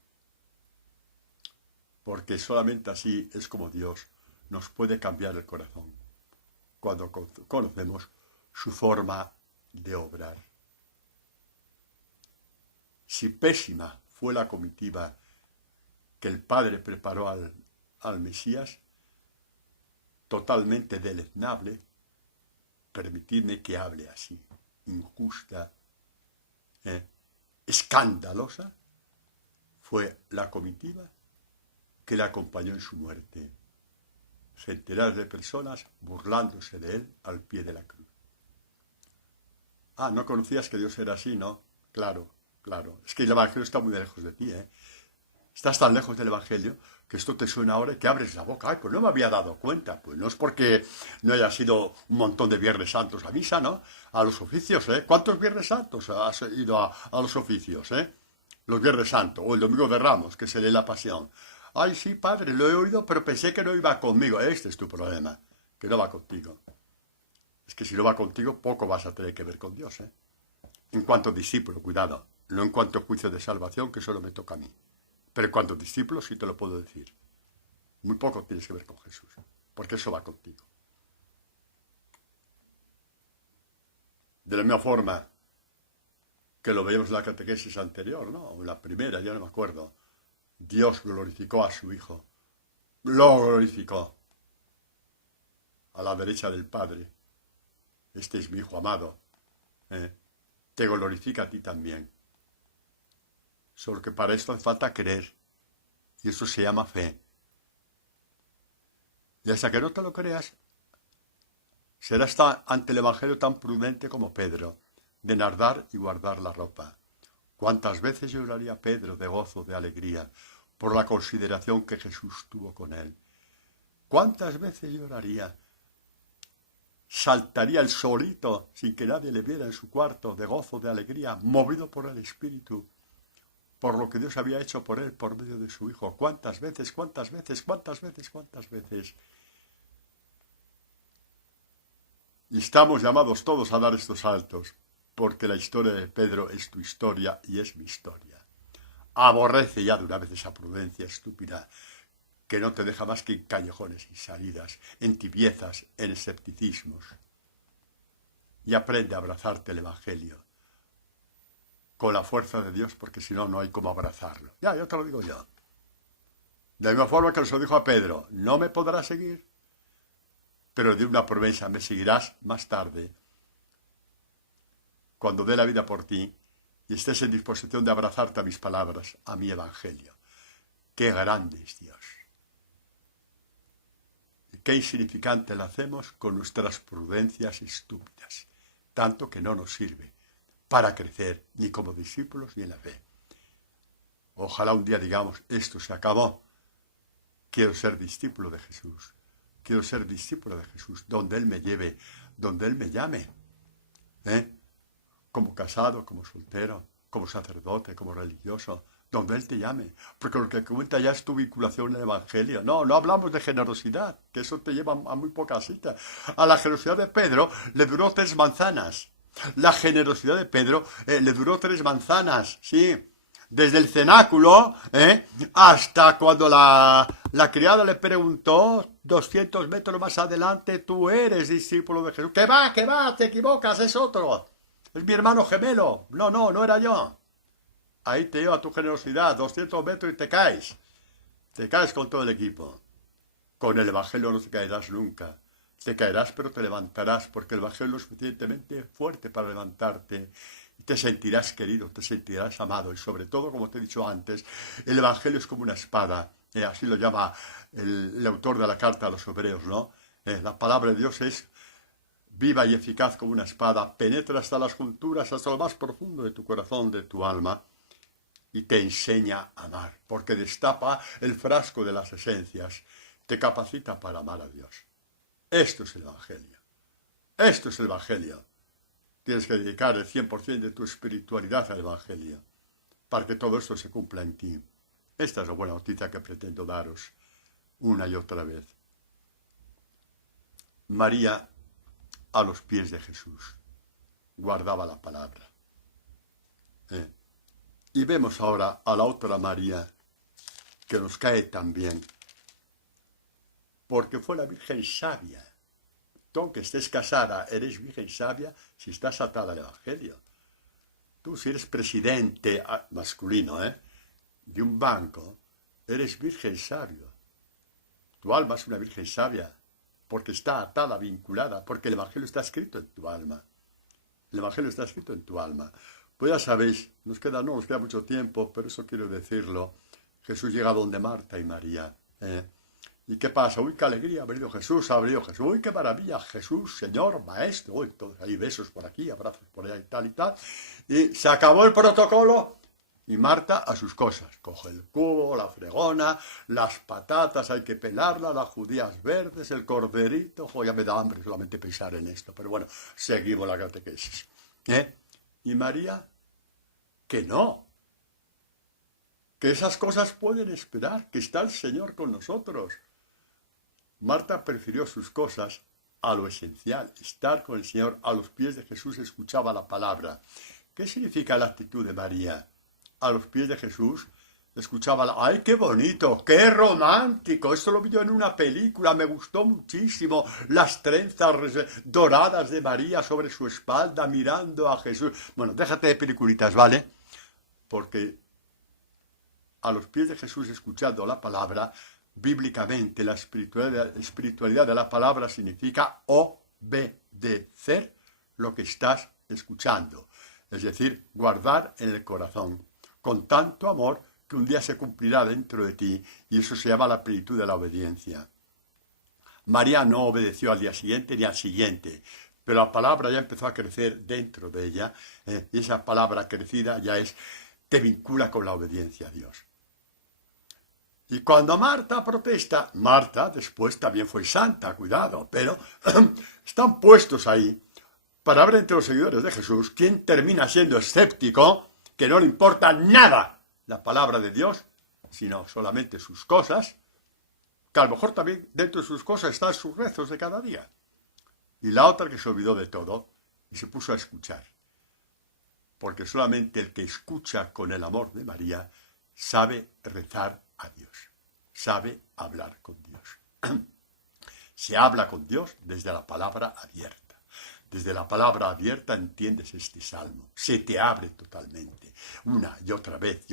porque solamente así es como Dios nos puede cambiar el corazón, cuando conocemos su forma de obrar. Si pésima fue la comitiva que el Padre preparó al Mesías, totalmente deleznable, permitidme que hable así, injusta, escandalosa, fue la comitiva que le acompañó en su muerte. Centenares de personas burlándose de él al pie de la cruz. Ah, ¿no conocías que Dios era así, no? Claro, claro. Es que el Evangelio está muy lejos de ti, ¿eh? Estás tan lejos del Evangelio que esto te suena ahora y que abres la boca. Ay, pues no me había dado cuenta. Pues no es porque no haya sido un montón de Viernes Santos a misa, ¿no? A los oficios, ¿eh? ¿Cuántos Viernes Santos has ido a los oficios, Los Viernes Santos o el Domingo de Ramos, que se lee la Pasión. Ay, sí, padre, lo he oído, pero pensé que no iba conmigo. Este es tu problema, que no va contigo. Es que si no va contigo, poco vas a tener que ver con Dios, En cuanto discípulo, cuidado. No en cuanto juicio de salvación, que solo me toca a mí. Pero en cuanto a discípulo sí te lo puedo decir. Muy poco tienes que ver con Jesús, porque eso va contigo. De la misma forma que lo veíamos en la catequesis anterior, ¿no? O en la primera, ya no me acuerdo. Dios glorificó a su Hijo. Lo glorificó a la derecha del Padre. Este es mi Hijo amado. Te glorifica a ti también. Solo que para esto hace falta creer. Y eso se llama fe. Y hasta que no te lo creas, serás ante el Evangelio tan prudente como Pedro, de nadar y guardar la ropa. ¿Cuántas veces lloraría Pedro de gozo, de alegría, por la consideración que Jesús tuvo con él? ¿Cuántas veces lloraría? Saltaría el solito sin que nadie le viera en su cuarto, de gozo, de alegría, movido por el Espíritu, por lo que Dios había hecho por él por medio de su Hijo. ¿Cuántas veces, cuántas veces, cuántas veces, cuántas veces? Y estamos llamados todos a dar estos saltos, porque la historia de Pedro es tu historia y es mi historia. Aborrece ya de una vez esa prudencia estúpida que no te deja más que en callejones y salidas, en tibiezas, en escepticismos. Y aprende a abrazarte el Evangelio. con la fuerza de Dios, porque si no, no hay cómo abrazarlo. Ya te lo digo yo. De la misma forma que se lo dijo a Pedro, no me podrás seguir, pero le dio una promesa, me seguirás más tarde, cuando dé la vida por ti y estés en disposición de abrazarte a mis palabras, a mi evangelio. ¡Qué grande es Dios! Qué insignificante lo hacemos con nuestras prudencias estúpidas, tanto que no nos sirve para crecer ni como discípulos ni en la fe. Ojalá un día digamos, esto se acabó, quiero ser discípulo de Jesús, quiero ser discípulo de Jesús, donde Él me lleve, donde Él me llame, como casado, como soltero, como sacerdote, como religioso, donde Él te llame, porque lo que cuenta ya es tu vinculación en el Evangelio. No hablamos de generosidad, que eso te lleva a muy poca cita. A la generosidad de Pedro le duró 3 manzanas. La generosidad de Pedro le duró 3 manzanas, sí. Desde el cenáculo hasta cuando la criada le preguntó 200 metros más adelante, tú eres discípulo de Jesús. Que va, te equivocas, es otro. Es mi hermano gemelo. No era yo. Ahí te lleva tu generosidad, 200 metros y te caes. Te caes con todo el equipo. Con el Evangelio no te caerás nunca. Te caerás pero te levantarás, porque el Evangelio es suficientemente fuerte para levantarte. Y te sentirás querido, te sentirás amado. Y sobre todo, como te he dicho antes, el Evangelio es como una espada. Así lo llama el autor de la carta a los hebreos, ¿no? La palabra de Dios es viva y eficaz como una espada. Penetra hasta las junturas, hasta lo más profundo de tu corazón, de tu alma. Y te enseña a amar, porque destapa el frasco de las esencias, te capacita para amar a Dios. Esto es el Evangelio. Esto es el Evangelio. Tienes que dedicar el 100% de tu espiritualidad al Evangelio, para que todo esto se cumpla en ti. Esta es la buena noticia que pretendo daros una y otra vez. María, a los pies de Jesús, guardaba la palabra. Y vemos ahora a la otra María, que nos cae también, porque fue la Virgen sabia. Tú, aunque estés casada, eres virgen sabia si estás atada al Evangelio. Tú, si eres presidente masculino de un banco, eres virgen sabio. Tu alma es una virgen sabia, porque está atada, vinculada, porque el Evangelio está escrito en tu alma. El Evangelio está escrito en tu alma. Pues ya sabéis, no nos queda mucho tiempo, pero eso quiero decirlo. Jesús llega donde Marta y María. ¿Y qué pasa? Uy, qué alegría, ha venido Jesús, ha venido Jesús. Uy, qué maravilla, Jesús, Señor, Maestro. Uy, todos ahí besos por aquí, abrazos por allá y tal y tal. Y se acabó el protocolo. Y Marta a sus cosas. Coge el cubo, la fregona, las patatas, hay que pelarlas, las judías verdes, el corderito. Ya me da hambre solamente pensar en esto. Pero bueno, seguimos la catequesis. Y María, que no. Que esas cosas pueden esperar, que está el Señor con nosotros. Marta prefirió sus cosas a lo esencial, estar con el Señor a los pies de Jesús, escuchaba la palabra. ¿Qué significa la actitud de María? A los pies de Jesús escuchaba ¡ay, qué bonito! ¡Qué romántico! Esto lo vi yo en una película, me gustó muchísimo. Las trenzas doradas de María sobre su espalda mirando a Jesús. Bueno, déjate de peliculitas, ¿vale? Porque a los pies de Jesús escuchando la palabra, bíblicamente la espiritualidad de la palabra significa obedecer lo que estás escuchando. Es decir, guardar en el corazón, con tanto amor que un día se cumplirá dentro de ti, y eso se llama la plenitud de la obediencia. María no obedeció al día siguiente ni al siguiente, pero la palabra ya empezó a crecer dentro de ella, y esa palabra crecida ya te vincula con la obediencia a Dios. Y cuando Marta protesta, Marta después también fue santa, cuidado, pero están puestos ahí para ver entre los seguidores de Jesús quién termina siendo escéptico, que no le importa nada la palabra de Dios, sino solamente sus cosas, que a lo mejor también dentro de sus cosas están sus rezos de cada día. Y la otra que se olvidó de todo y se puso a escuchar. Porque solamente el que escucha con el amor de María sabe rezar a Dios, sabe hablar con Dios. Se habla con Dios desde la palabra abierta, Desde la palabra abierta entiendes este salmo. Se te abre totalmente, una y otra vez,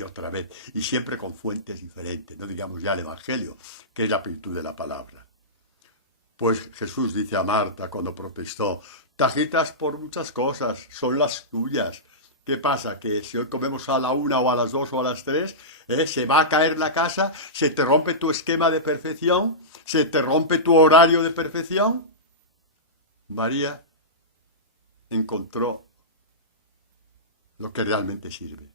y siempre con fuentes diferentes. No digamos ya el Evangelio, que es la plenitud de la palabra. Pues Jesús dice a Marta cuando protestó, te agitas por muchas cosas, son las tuyas. ¿Qué pasa? Que si hoy comemos a la 1 o a las 2 o a las 3, se va a caer la casa, se te rompe tu esquema de perfección, se te rompe tu horario de perfección. María encontró lo que realmente sirve.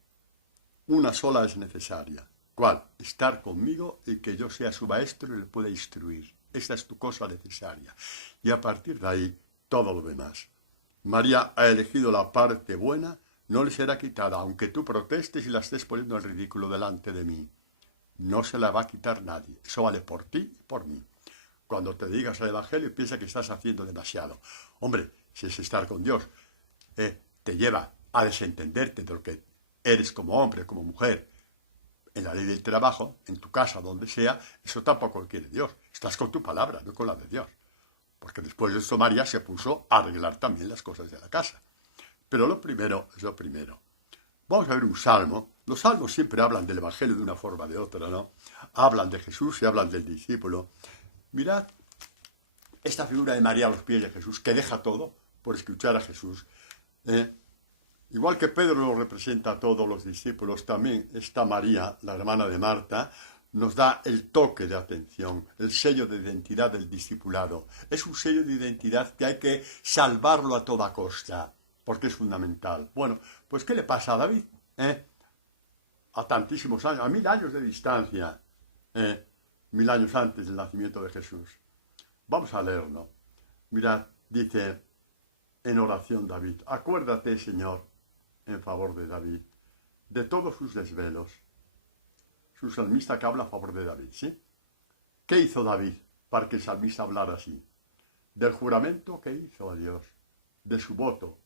Una sola es necesaria. ¿Cuál? Estar conmigo y que yo sea su maestro y le pueda instruir. Esa es tu cosa necesaria. Y a partir de ahí, todo lo demás. María ha elegido la parte buena, no le será quitada, aunque tú protestes y la estés poniendo en ridículo delante de mí. No se la va a quitar nadie. Eso vale por ti y por mí. Cuando te digas el Evangelio, piensa que estás haciendo demasiado. Hombre, si es estar con Dios, te lleva a desentenderte de lo que eres como hombre, como mujer, en la ley del trabajo, en tu casa, donde sea, eso tampoco lo quiere Dios. Estás con tu palabra, no con la de Dios. Porque después de eso María se puso a arreglar también las cosas de la casa. Pero lo primero es lo primero. Vamos a ver un salmo. Los salmos siempre hablan del Evangelio de una forma o de otra, ¿no? Hablan de Jesús y hablan del discípulo. Mirad esta figura de María a los pies de Jesús, que deja todo por escuchar a Jesús. Igual que Pedro lo representa a todos los discípulos, también esta María, la hermana de Marta, nos da el toque de atención, el sello de identidad del discipulado. Es un sello de identidad que hay que salvarlo a toda costa, porque es fundamental. Bueno, pues ¿qué le pasa a David? A tantísimos años, a 1000 años de distancia, 1000 años antes del nacimiento de Jesús. Vamos a leerlo. Mirad, dice en oración David, acuérdate, Señor, en favor de David, de todos sus desvelos. Su salmista que habla a favor de David, ¿sí? ¿Qué hizo David para que el salmista hablara así? Del juramento que hizo a Dios, de su voto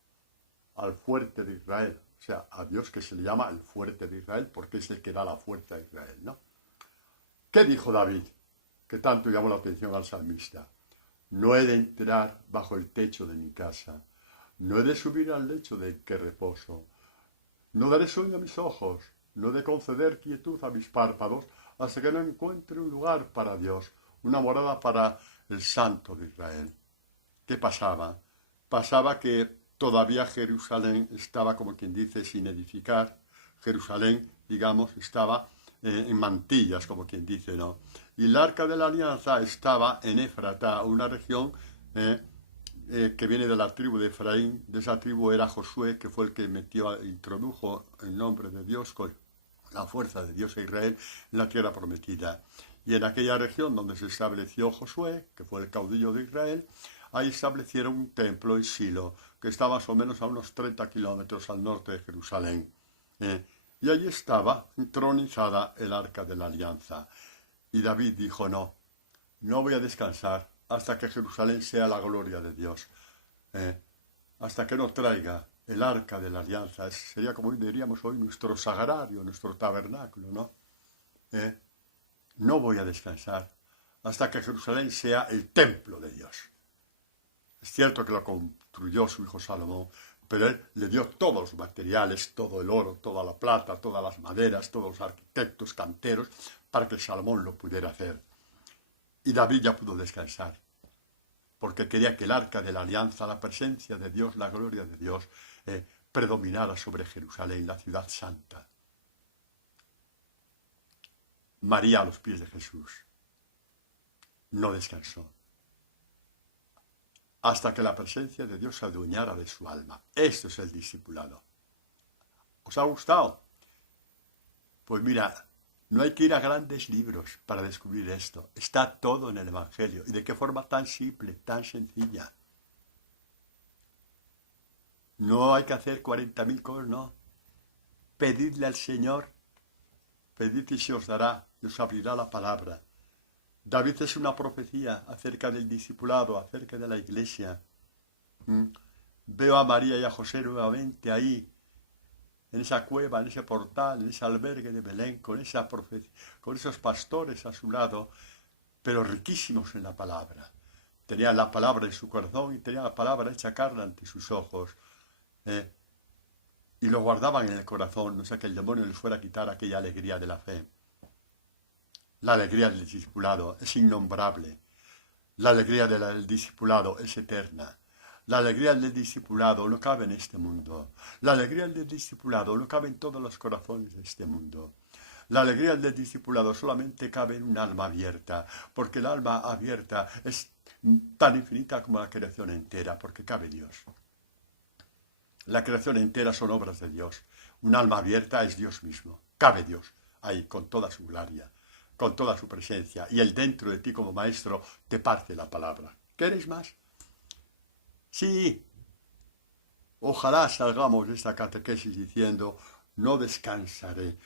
al fuerte de Israel, o sea, a Dios que se le llama el fuerte de Israel porque es el que da la fuerza a Israel, ¿no? ¿Qué dijo David? Que tanto llamó la atención al salmista. No he de entrar bajo el techo de mi casa, no he de subir al lecho de que reposo, no daré sueño a mis ojos, no he de conceder quietud a mis párpados hasta que no encuentre un lugar para Dios, una morada para el Santo de Israel. ¿Qué pasaba? Pasaba que todavía Jerusalén estaba, como quien dice, sin edificar. Jerusalén, digamos, estaba en mantillas, como quien dice, ¿no? Y el Arca de la Alianza estaba en Éfrata, una región que viene de la tribu de Efraín. De esa tribu era Josué, que fue el que introdujo el nombre de Dios con la fuerza de Dios a Israel en la tierra prometida. Y en aquella región donde se estableció Josué, que fue el caudillo de Israel, ahí establecieron un templo en Silo, que está más o menos a unos 30 kilómetros al norte de Jerusalén. Y allí estaba entronizada el Arca de la Alianza. Y David dijo, no voy a descansar hasta que Jerusalén sea la gloria de Dios. Hasta que no traiga el Arca de la Alianza. Sería como diríamos hoy nuestro sagrario, nuestro tabernáculo, ¿no? No voy a descansar hasta que Jerusalén sea el templo de Dios. Es cierto que lo construyó su hijo Salomón, pero él le dio todos los materiales, todo el oro, toda la plata, todas las maderas, todos los arquitectos, canteros, para que Salomón lo pudiera hacer. Y David ya pudo descansar, porque quería que el Arca de la Alianza, la presencia de Dios, la gloria de Dios, predominara sobre Jerusalén, la ciudad santa. María a los pies de Jesús no descansó hasta que la presencia de Dios se adueñara de su alma. Esto es el discipulado. ¿Os ha gustado? Pues mira, no hay que ir a grandes libros para descubrir esto. Está todo en el Evangelio. ¿Y de qué forma tan simple, tan sencilla? No hay que hacer 40.000 cosas, no. Pedidle al Señor, pedid y se os dará, y os abrirá la palabra. David es una profecía acerca del discipulado, acerca de la iglesia. Veo a María y a José nuevamente ahí, en esa cueva, en ese portal, en ese albergue de Belén, con esos pastores a su lado, pero riquísimos en la palabra. Tenía la palabra en su corazón y tenía la palabra hecha carne ante sus ojos. Y lo guardaban en el corazón, no sé que el demonio les fuera a quitar aquella alegría de la fe. La alegría del discipulado es innombrable. La alegría del discipulado es eterna. La alegría del discipulado no cabe en este mundo. La alegría del discipulado no cabe en todos los corazones de este mundo. La alegría del discipulado solamente cabe en un alma abierta, porque el alma abierta es tan infinita como la creación entera, porque cabe Dios. La creación entera son obras de Dios. Un alma abierta es Dios mismo. Cabe Dios ahí con toda su gloria, con toda su presencia. Y Él dentro de ti como maestro te parte la palabra. ¿Queréis más? Sí. Ojalá salgamos de esta catequesis diciendo, no descansaré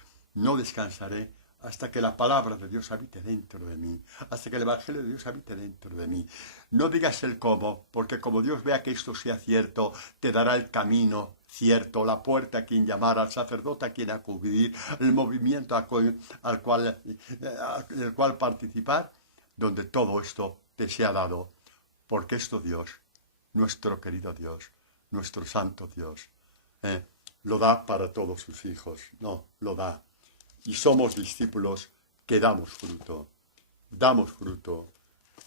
hasta que la palabra de Dios habite dentro de mí, hasta que el Evangelio de Dios habite dentro de mí. No digas el cómo, porque como Dios vea que esto sea cierto, te dará el camino cierto, la puerta a quien llamar, al sacerdote a quien acudir, el movimiento el cual participar, donde todo esto te sea dado, porque esto Dios, nuestro querido Dios, nuestro santo Dios, lo da para todos sus hijos, no, lo da. Y somos discípulos que damos fruto. Damos fruto.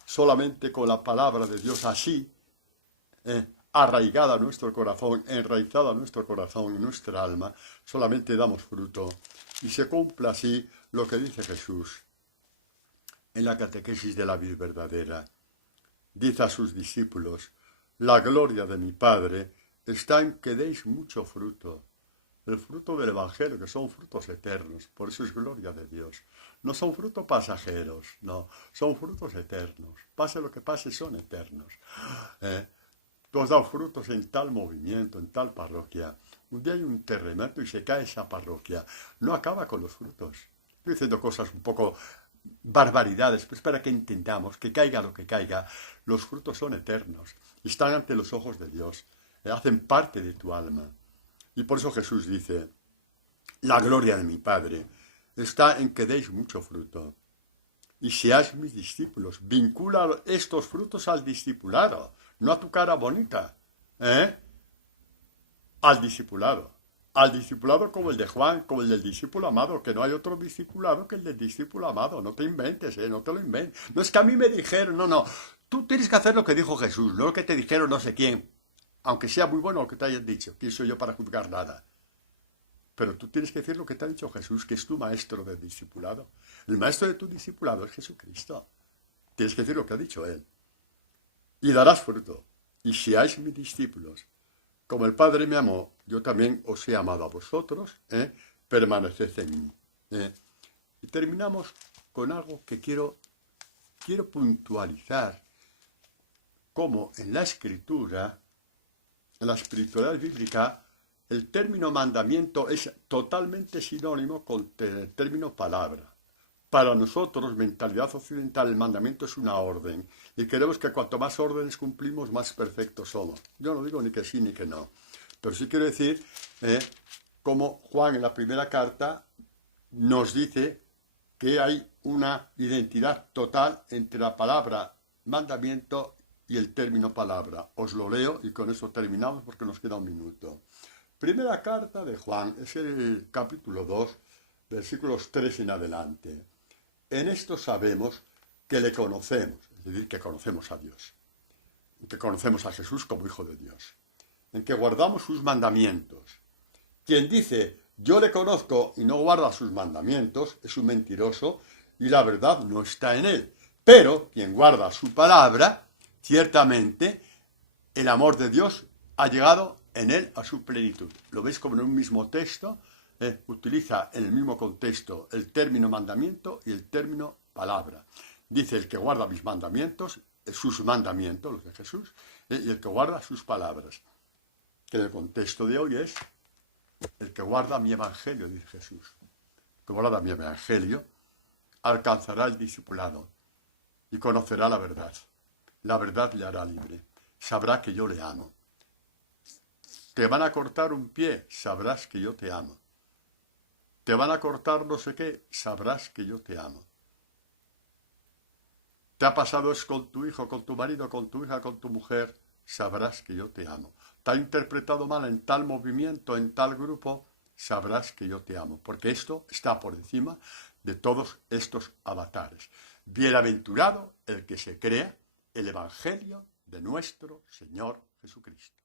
Solamente con la palabra de Dios así, arraigada a nuestro corazón, enraizada a nuestro corazón y nuestra alma, solamente damos fruto. Y se cumple así lo que dice Jesús en la catequesis de la vida verdadera. Dice a sus discípulos, la gloria de mi Padre está en que deis mucho fruto. El fruto del Evangelio, que son frutos eternos, por eso es gloria de Dios. No son frutos pasajeros, no, son frutos eternos. Pase lo que pase, son eternos. Tú has dado frutos en tal movimiento, en tal parroquia. Un día hay un terremoto y se cae esa parroquia. No acaba con los frutos. Estoy diciendo cosas un poco barbaridades, pues para que entendamos que caiga lo que caiga, los frutos son eternos. Están ante los ojos de Dios. Hacen parte de tu alma. Y por eso Jesús dice, la gloria de mi Padre está en que deis mucho fruto. Y seáis mis discípulos. Vincula estos frutos al discipulado, no a tu cara bonita. Al discipulado. Al discipulado como el de Juan, como el del discípulo amado, que no hay otro discipulado que el del discípulo amado. No te inventes, no te lo inventes. No es que a mí me dijeron, no. Tú tienes que hacer lo que dijo Jesús, no lo que te dijeron no sé quién. Aunque sea muy bueno lo que te hayan dicho, ¿quién soy yo para juzgar nada? Pero tú tienes que decir lo que te ha dicho Jesús, que es tu maestro de discipulado. El maestro de tu discipulado es Jesucristo. Tienes que decir lo que ha dicho Él. Y darás fruto. Y seáis mis discípulos. Como el Padre me amó, yo también os he amado a vosotros, permaneced en mí. Y terminamos con algo que quiero puntualizar, como en la Escritura, en la espiritualidad bíblica, el término mandamiento es totalmente sinónimo con el término palabra. Para nosotros, mentalidad occidental, el mandamiento es una orden. Y queremos que cuanto más órdenes cumplimos, más perfectos somos. Yo no digo ni que sí ni que no. Pero sí quiero decir, como Juan en la primera carta nos dice que hay una identidad total entre la palabra mandamiento y el término palabra. Os lo leo y con eso terminamos porque nos queda un minuto. Primera carta de Juan, es el capítulo 2, versículos 3 en adelante. En esto sabemos que le conocemos, es decir, que conocemos a Dios, que conocemos a Jesús como Hijo de Dios, en que guardamos sus mandamientos. Quien dice, yo le conozco y no guarda sus mandamientos, es un mentiroso y la verdad no está en él. Pero quien guarda su palabra, ciertamente el amor de Dios ha llegado en él a su plenitud. ¿Lo veis como en un mismo texto? Utiliza en el mismo contexto el término mandamiento y el término palabra. Dice el que guarda mis mandamientos, sus mandamientos, los de Jesús, y el que guarda sus palabras. Que en el contexto de hoy es el que guarda mi evangelio, dice Jesús. El que guarda mi evangelio alcanzará el discipulado y conocerá la verdad. La verdad le hará libre. Sabrá que yo le amo. Te van a cortar un pie, sabrás que yo te amo. Te van a cortar no sé qué, sabrás que yo te amo. ¿Te ha pasado eso con tu hijo, con tu marido, con tu hija, con tu mujer? Sabrás que yo te amo. ¿Te ha interpretado mal en tal movimiento, en tal grupo? Sabrás que yo te amo, porque esto está por encima de todos estos avatares. Bienaventurado el que se crea el Evangelio de nuestro Señor Jesucristo.